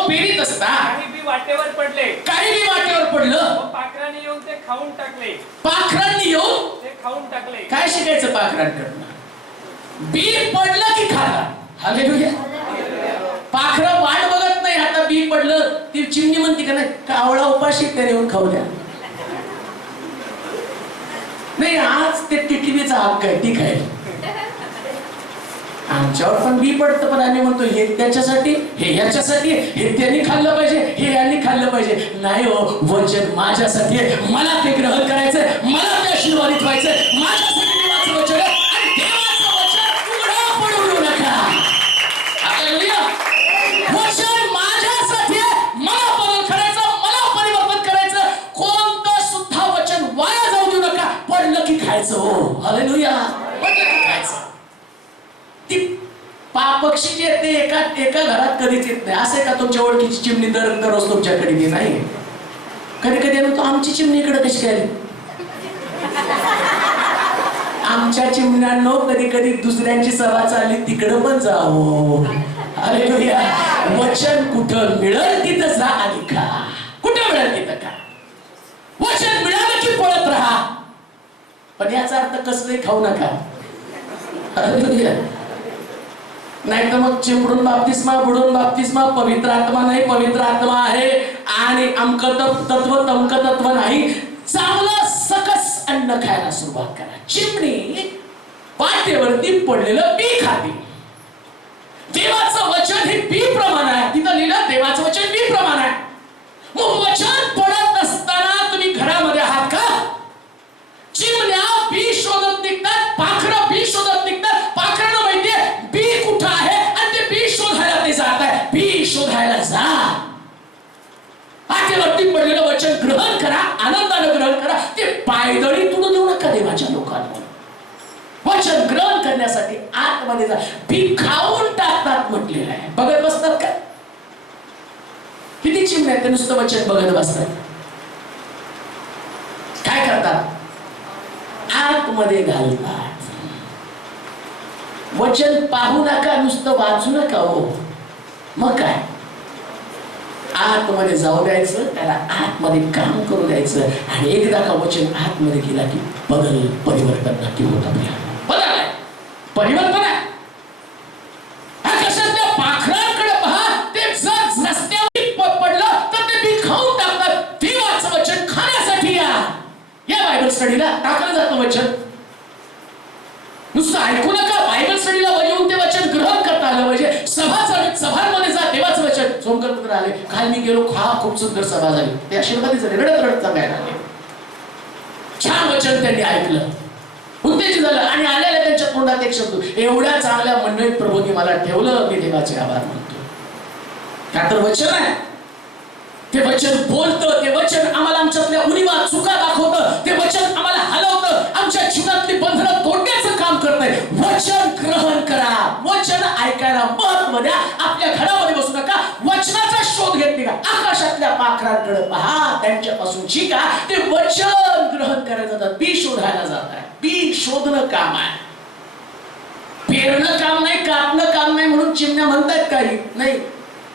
पेरीत असता काही बी वाटेवर पडलं, पाखरांनी येऊन ते खाऊन टाकले. काय शिकायचं पाखरांकडनं? बी पडलं की खाला. हालेलुया. पाखरं वाट बघत नाही, आता बी पडलं. ती चिमणी म्हणते का नाही, कावळा उपाशी त्याने येऊन खाऊ द्या. नाही, आज ते टिटवीचा हक्क आहे, ठीक आहे. आमच्यावर पण बी पडतं, पण आम्ही म्हणतो हे त्याच्यासाठी, हे याच्यासाठी, हे त्यांनी खाल्लं पाहिजे, हे यांनी खाल्लं पाहिजे. नाही हो, वचन माझ्यासाठी आहे, मला ते ग्रहण करायचंय, मला ते आशीर्वादित व्हायचंय. माझ्यासाठी देवाचं वचन आहे आणि देवाचं वचन उघडं पडू देऊ नका. हालेलुया. वचन माझ्यासाठी आहे, मला बदल करायचा, मला परिवर्तन करायचं. कोणतं सुद्धा वचन वाया जाऊ देऊ नका. पडलं की खायचं. हो हालेलुया. पडलं की खायचं. ती पक्षी जे ते एका घरात कधीच येत नाही. असं का तुमच्या ओळखीची चिमणी दररोज तुमच्याकडे येते? नाही. कधी कधी म्हणतो आमची चिमणी इकडे कशी काय? आमच्या चिमण्यांनो कधी कधी दुसऱ्यांची सभा चालली तिकडं पण जावं. हालेलुया. वचन कुठं मिळेल तिथं जा आणि खा. कुठं मिळेल तिथं खा. वचन मिळालं की पळत राहा, पण याचा अर्थ कसलंही खाऊ नका. हालेलुया. नाही तर मग चिमडून बाप्तिस्मा, बुडून बाप्तिस्मा, पवित्र आत्मा नाही, पवित्र आत्मा आहे आणि अमक तत्व तमक तत्व नाही. चांगलं सकस अन्न खायला सुरुवात करा. चिमणी वाटेवरती पडलेलं बी खाते. देवाचं वचन हे बी प्रमाण आहे. तिथं लिहिलं देवाचं वचन बी प्रमाण आहे. मग वचन पडत नसताना तुम्ही घरामध्ये आहात का? चिमण्या पायदळी तुडू देऊ नका देवाच्या लोकांवर. वचन ग्रहण करण्यासाठी आतमध्ये जा. बी खाऊन टाकतात म्हटलेलं आहे. बघत बसतात का? किती चिमणे ते नुसतं वचन बघत बसतात. काय करतात? आतमध्ये घालतात. वचन पाहू नका, नुसतं वाचू नका हो. मग काय? आतमध्ये जाऊ द्यायचं, त्याला आतमध्ये काम करू द्यायचं. आणि एकदा का वचन आतमध्ये गेला की बदल, परिवर्तन नक्की होत. बदल आहे, परिवर्तन आहे. आकाशातल्या पाखरांकडे पहा, ते जर रस्त्यावर पडलं तर ते बी खाऊन टाकतात. देवाचं वचन खाण्यासाठी या बायबल स्टडीला टाकलं जातं वचन. नुसतं ऐकू नका, बायबल स्टडीला येऊन ते वचन ग्रहण करता आलं पाहिजे. सभांमध्ये जा, देवाचं वचन. सोमकर आले, काल मी गेलो, खूप सुंदर सभा झाली. ते आशीर्वादी झाले, रडत सांगायला आले. छान वचन त्यांनी ऐकलं, उत्तेजित झालं. आणि आलेल्या त्यांच्या तोंडात एक शब्द, एवढ्या चांगल्या मंडळीत प्रभूंनी मला ठेवलं, मी देवाचे आभार मानतो. का तर वचन आहे. ते वचन बोलतं, ते वचन आम्हाला आमच्यातल्या उणिवा चुका दाखवतं, ते वचन आम्हाला हलवतं, आमच्या जीवनातली बंधनं तोडण्याचं काम करतंय. वचन ग्रहण करा, वचन ऐकायला महत्व द्या. आपल्या घरामध्ये बसू नका, वचनाचा शोध घेत नाही का. आकाशातल्या पाखरांकडे पहा, त्यांच्यापासून शिका. ते वचन ग्रहण करायला जातात, बी शोधायला जात आहे. बी शोधणं काम आहे, पेरणं काम नाही, कापणं काम नाही. म्हणून चिमण्या म्हणतात काही नाही.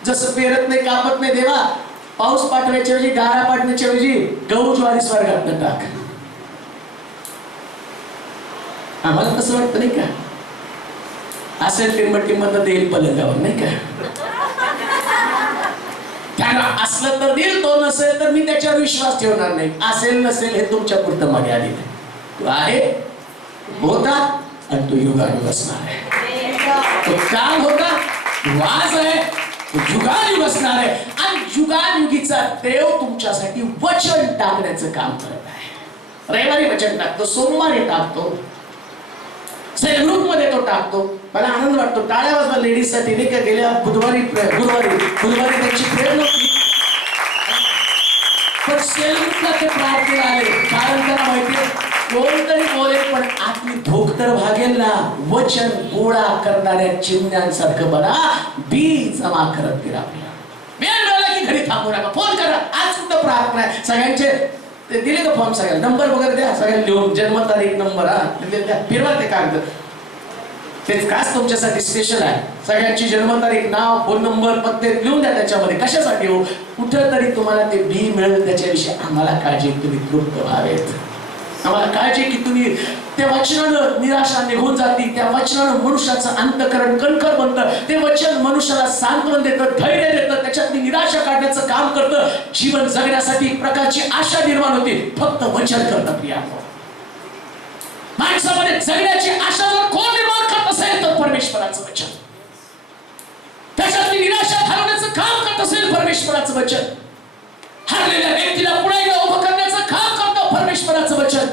जसं पेरत नाही, कापत नाही देवा, पाऊस पाठवायच्या ऐवजी, गारा पाठवायच्या ऐवजी गहू ज्वारी स्वर्गात टाक. आम्हाला कसं वाटतं नाही का, असेल किंमत देईल पलंगावर, नाही का. त्याला असलं तर देईल, तो नसेल तर मी त्याच्यावर विश्वास ठेवणार नाही. असेल नसेल हे तुमच्या पुरतं मर्यादित आहे. तू आहे, होता, आणि तो युगायुग असणार आहे. तो काल होता, वाज आहे, युगायुग असणार आहे. आणि युगायुगीचा देव तुमच्यासाठी वचन टाकण्याचं काम करत आहे. रविवारी वचन टाकतो, सोमवारी टाकतो, सेल ग्रुप मध्ये तो टाकतो. मला आनंद वाटतो. टाळ्या वाजवा लेडीज साठी, नाही का. गेल्या गुरुवारी त्यांची प्रेयर नव्हती, पण सेल ग्रुपला ते प्रार्थना आले. कारण त्याला माहितीये कोणतरी बोलेल, पण आपली भूक तर भागेल ना. वचन गोळा करणाऱ्या चिमण्यांसारखं बना, बी जमा करत फिरा. वेळ मिळाला की घरी थांबू नका, फोन करा. आज सुद्धा प्रार्थना आहे. सगळ्यांचे ते दिले का फॉर्म, सगळ्यांना नंबर वगैरे द्या, सगळ्यांना लिहून जन्मतारीख नंबर फिरवा ते कागद. तेच खास तुमच्यासाठी स्पेशल आहे. सगळ्यांची जन्मतारीख, नाव, फोन नंबर, पत्ते लिहून द्या त्याच्यामध्ये. कशासाठी हो, कुठं तरी तुम्हाला ते बी मिळेल. त्याच्याविषयी आम्हाला काळजी, तुम्ही तृप्त व्हावेत. आम्हाला काळजी की तुम्ही त्या वचनानं निराशा निघून जाती. त्या वचनानं मनुष्याचं अंतःकरण कणखर बनतं. ते वचन मनुष्याला सांत्वन देतं, धैर्य देतं, त्याच्यातली निराशा काढण्याचं काम करतं. जीवन जगण्यासाठी एक प्रकारची आशा निर्माण होते. फक्त वचन करतं प्रिया. माणसामध्ये जगण्याची आशा जर कोण निर्माण करत असेल तर परमेश्वराचं वचन. त्याच्यातली निराशा घालवण्याचं काम करत असेल परमेश्वराचं वचन. हरलेल्या व्यक्तीला पुन्हा एकदा उभं करण्याचं काम करतं परमेश्वराचं वचन.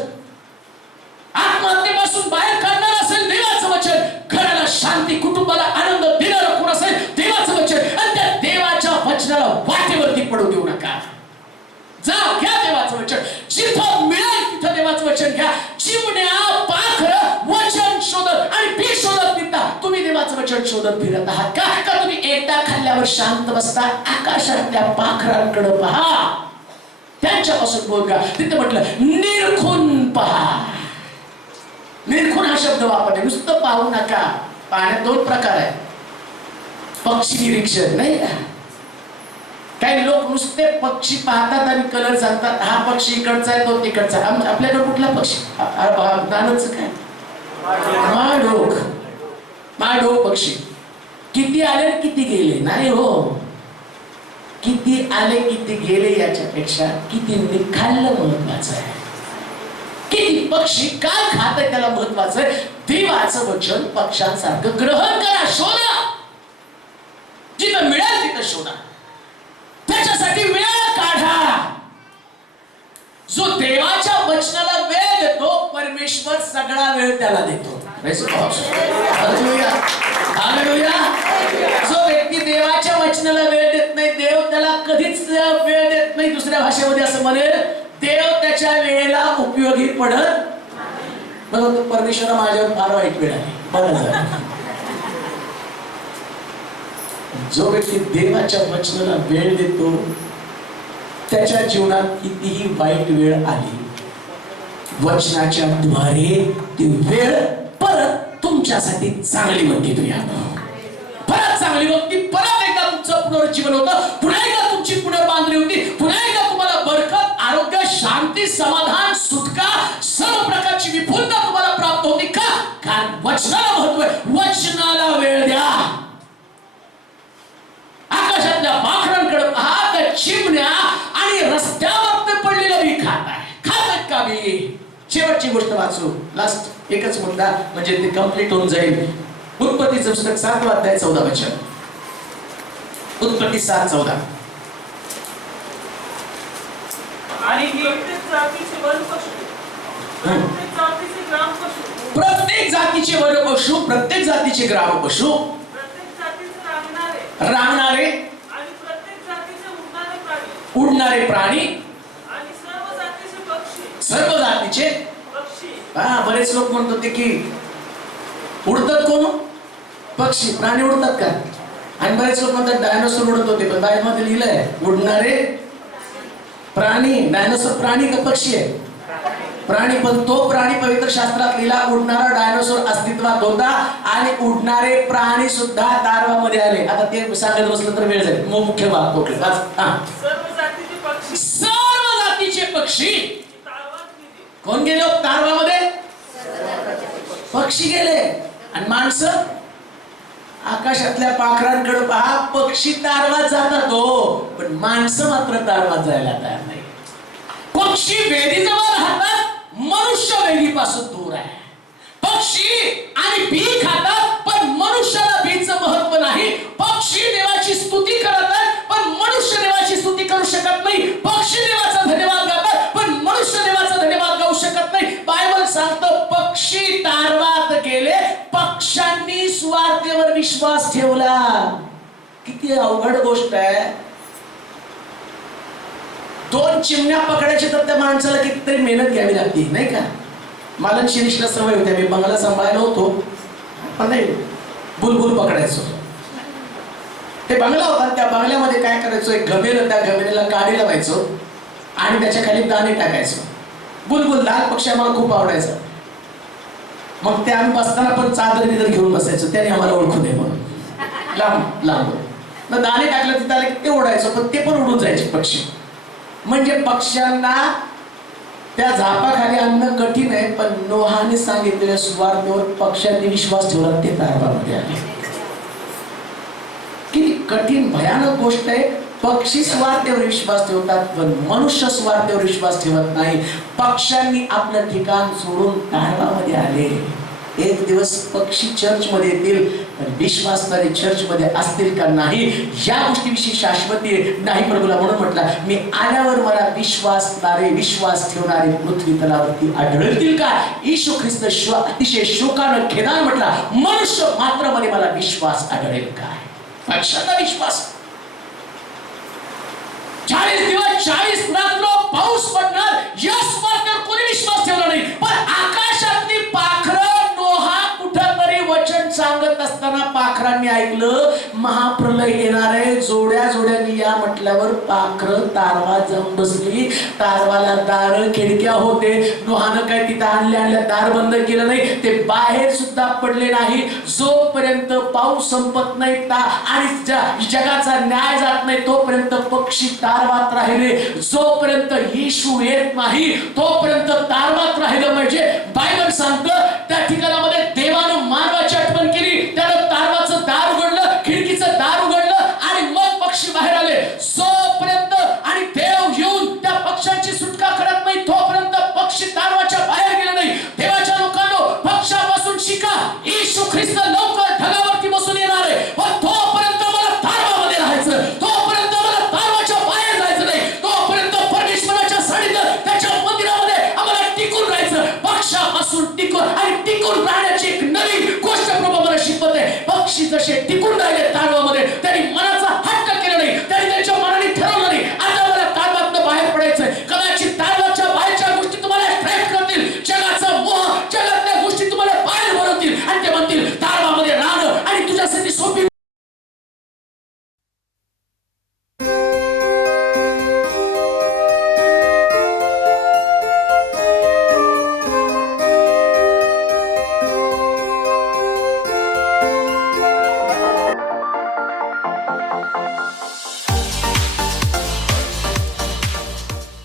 आत्महत्येपासून बाहेर काढणार असेल देवाचं वचन. घराला शांती, कुटुंबाला आनंद देणारं कोण असेल देवाचं वचन. आणि त्या देवाच्या वचनाला वाटेवरती पडू देऊ नका. जा, घ्या देवाचं वचन. जिथं मिळेल तिथं देवाचं वचन घ्या. चिमण्या, पाखरं वचन शोधत आणि बी शोधत फिरता. तुम्ही देवाचं वचन शोधत फिरत आहात का? का तुम्ही एकदा खाल्ल्यावर शांत बसता? आकाशातल्या पाखरांकडे पहा, त्यांच्यापासून बोलगा. तिथे म्हटलं निरखून पहा. निरखून हा शब्द वापरले. नुसतं पाहू नका. पाहण्यात दोन प्रकार आहेत. पक्षी निरीक्षण, नाही का. काही लोक नुसते पक्षी पाहतात आणि कलर सांगतात. हा पक्षी इकडचा आहे, तो तिकडचा. आपल्याकडे कुठला पक्षी? दानच काय, माडोक. माडोक पक्षी किती आले किती गेले नाही हो. किती आले किती गेले याच्यापेक्षा किती निखाललं महत्वाचं आहे. किती पक्षी काय खात आहे त्याला महत्वाचं आहे. देवाचं वचन पक्ष्यांसारखं ग्रहण करा, शोधा. जिथं मिळेल तिथं शोधा. त्याच्यासाठी वेळ काढा. जो देवाच्या वचनाला वेळ देतो परमेश्वर सगळा वेळ त्याला देतो. जो व्यक्ती देवाच्या वचनाला वेळ देत नाही, देव त्याला कधीच वेळ देत नाही. दुसऱ्या भाषेमध्ये असं म्हणेल, देव त्याच्या वेळेला उपयोगी पडत. मग तो परमेश्वर माझ्यावर फार वाईट वेळ आहे. बरं झालं. जो व्यक्ती देवाच्या वचनाला वेळ देतो त्याच्या जीवनात कितीही वाईट वेळ आली, वचनाच्या द्वारे ती वेळ परत तुमच्यासाठी चांगली बनते. परत चांगली होती, परत एकदा तुमचं पुनरुज्जीवन होतं, पुन्हा एकदा तुमची पुनर्बांधणी होती, पुन्हा एकदा तुम्हाला बरकत, आरोग्य, शांती, समाधान, सुटका, सर्व प्रकारची विपुलता तुम्हाला प्राप्त होती. का? कारण वचनाला महत्व आहे. वचनाला वेळ द्या. आकाशातल्या पाखरांकडे पहा, त्या चिमण्या आणि रस्त्यावर ते पडलेलं बी खातात का बी? शेवटची गोष्ट वाचू, लास्ट एकच मुद्दा म्हणजे ते कंप्लीट होऊन जाईल. उत्पत्तीचं पुस्तक 7 अध्याय 14 वचन. उत्पत्ती 7:14. आणि प्रत्येक जातीचे वन पशु, प्रत्येक जातीचे ग्राम पशु, प्रत्येक जातीचे वर पशु, प्रत्येक जातीचे ग्राम पशु, प्रत्येक जातीचे रांगणारे रांगणारे आणि प्रत्येक जातीचे उडणारे प्राणी, उडणारे प्राणी, आणि सर्व जातीचे पक्षी, सर्व जातीचे पक्षी. बरेच लोक म्हणत होते की उडतात कोण? पक्षी, प्राणी उडतात का? आणि बरेच लोक म्हणतात डायनोसॉर उडत होते, पण बायबलमध्ये लिहिलंय उडणारे प्राणी. डायनोसॉर प्राणी का पक्षी आहे? प्राणी. पण तो प्राणी पवित्र शास्त्रात लिहिला, उडणारा डायनोसॉर अस्तित्वात होता आणि उडणारे प्राणी सुद्धा तारवामध्ये आले. आता ते सांगत बसलं तर वेळ जाईल. मुख्य भाग कुठले? सर्व जातीचे पक्षी, सर्व जातीचे पक्षी तारवात गेली. कोण गेले हो तारवामध्ये? पक्षी गेले. आणि माणसं आकाशातल्या पाखरांकडे पहा, पक्षी तारवात जातात हो, पण माणसं मात्र तारवात जायला तयार नाही. पक्षी वेदीजवळ राहतात, मनुष्य वेदीपासून दूर आहे. पक्षी आणि बी खातात, पण मनुष्याला बीचं महत्व नाही. पक्षी देवाची स्तुती करतात, पण मनुष्य देवाची स्तुती करू शकत नाही. पक्षी देवाचा धन्यवाद गातात, पण मनुष्य देवाचा धन्यवाद गाऊ शकत नाही. बायबल सांगतं पक्षी तारवात गेले, पक्ष्यांनी स्वार्थेवर विश्वास ठेवला. किती अवघड गोष्ट आहे. 2 चिमण्या पकडायची तर त्या माणसाला कितीतरी मेहनत घ्यावी लागते, नाही का? मला शिरीषला सवय होती, मी बंगला सांभाळायला होतो, पण नाही बुलबुल पकडायचो. ते बंगला होता, त्या बंगल्यामध्ये काय करायचो, एक घमेल, त्या घमेलीला काडी लावायचो आणि त्याच्या खाली दाणे टाकायचो. बुलबुल लाल पक्षी आम्हाला खूप आवडायचा. मग ते आम्ही बसताना पण चादर बिदर घेऊन बसायचो, त्याने आम्हाला ओळखू नये म्हणून, लांब लांब. मग दाणे टाकलं तिथे आले ते ओढायचो, पण ते पण उडून जायचे पक्षी. म्हणजे पक्ष्यांना त्या झापाखाली आणणं कठीण आहे, पण नोहाने सांगितलेल्या सुवार्तेवर पक्ष्यांनी विश्वास ठेवला, ते तारवामध्ये आले. किती कठीण भयानक गोष्ट आहे. पक्षी स्वार्थेवर विश्वास ठेवतात, पण मनुष्य स्वार्थेवर विश्वास ठेवत नाही. पक्ष्यांनी आपलं ठिकाण सोडून तारवामध्ये आले. एक दिवस पक्षी चर्चमध्ये येतील, पण विश्वासणारे चर्चमध्ये असतील का नाही या गोष्टीविषयी शाश्वती नाही. प्रभूला म्हणून म्हटलं, मी आल्यावर मला विश्वास ठेवणारे पृथ्वी तलावरती आढळतील का? येशू ख्रिस्त अतिशय शोकानं खेदानं म्हटला, मनुष्य मात्र मध्ये मला विश्वास आढळेल काय? पक्षांना विश्वास. 40 दिवस 40 रात्र पाऊस पडणार, यावर कोणी विश्वास ठेवला नाही. पण आकाशातली पाखरं नोहा कुठंतरी वचन सांगत असताना पाखरांनी ऐकलं, महाप्रलय येणार आहे, जोड्या जोड्याने या म्हटल्यावर पाखरं तारवात जाऊन बसली. तारवाला दार खिडक्या होते. नोहानं काय तिथं आणल्या दार बंद केलं नाही, ते बाहेर सुद्धा पडले नाही. जोपर्यंत पाऊस संपत नाही आणि जगाचा न्याय जात नाही, तोपर्यंत पक्षी तारवात राहिले. जोपर्यंत येशू येत नाही तोपर्यंत तारवात राहिलं. म्हणजे बायबल सांगतं त्या ठिकाणामध्ये देवानं मानवाची आठवण केली, त्यानं तारवाचं दार उघडलं, खिडकीचं दार उघडलं आणि मग पक्षी बाहेर आले. जोपर्यंत आणि देव येऊन त्या पक्ष्यांची सुटका करत नाही तोपर्यंत पक्षी तारवाच्या बाहेर गेले नाही. देवाच्या लोकांनो, पक्षापासून शिका. येशू ख्रिस्त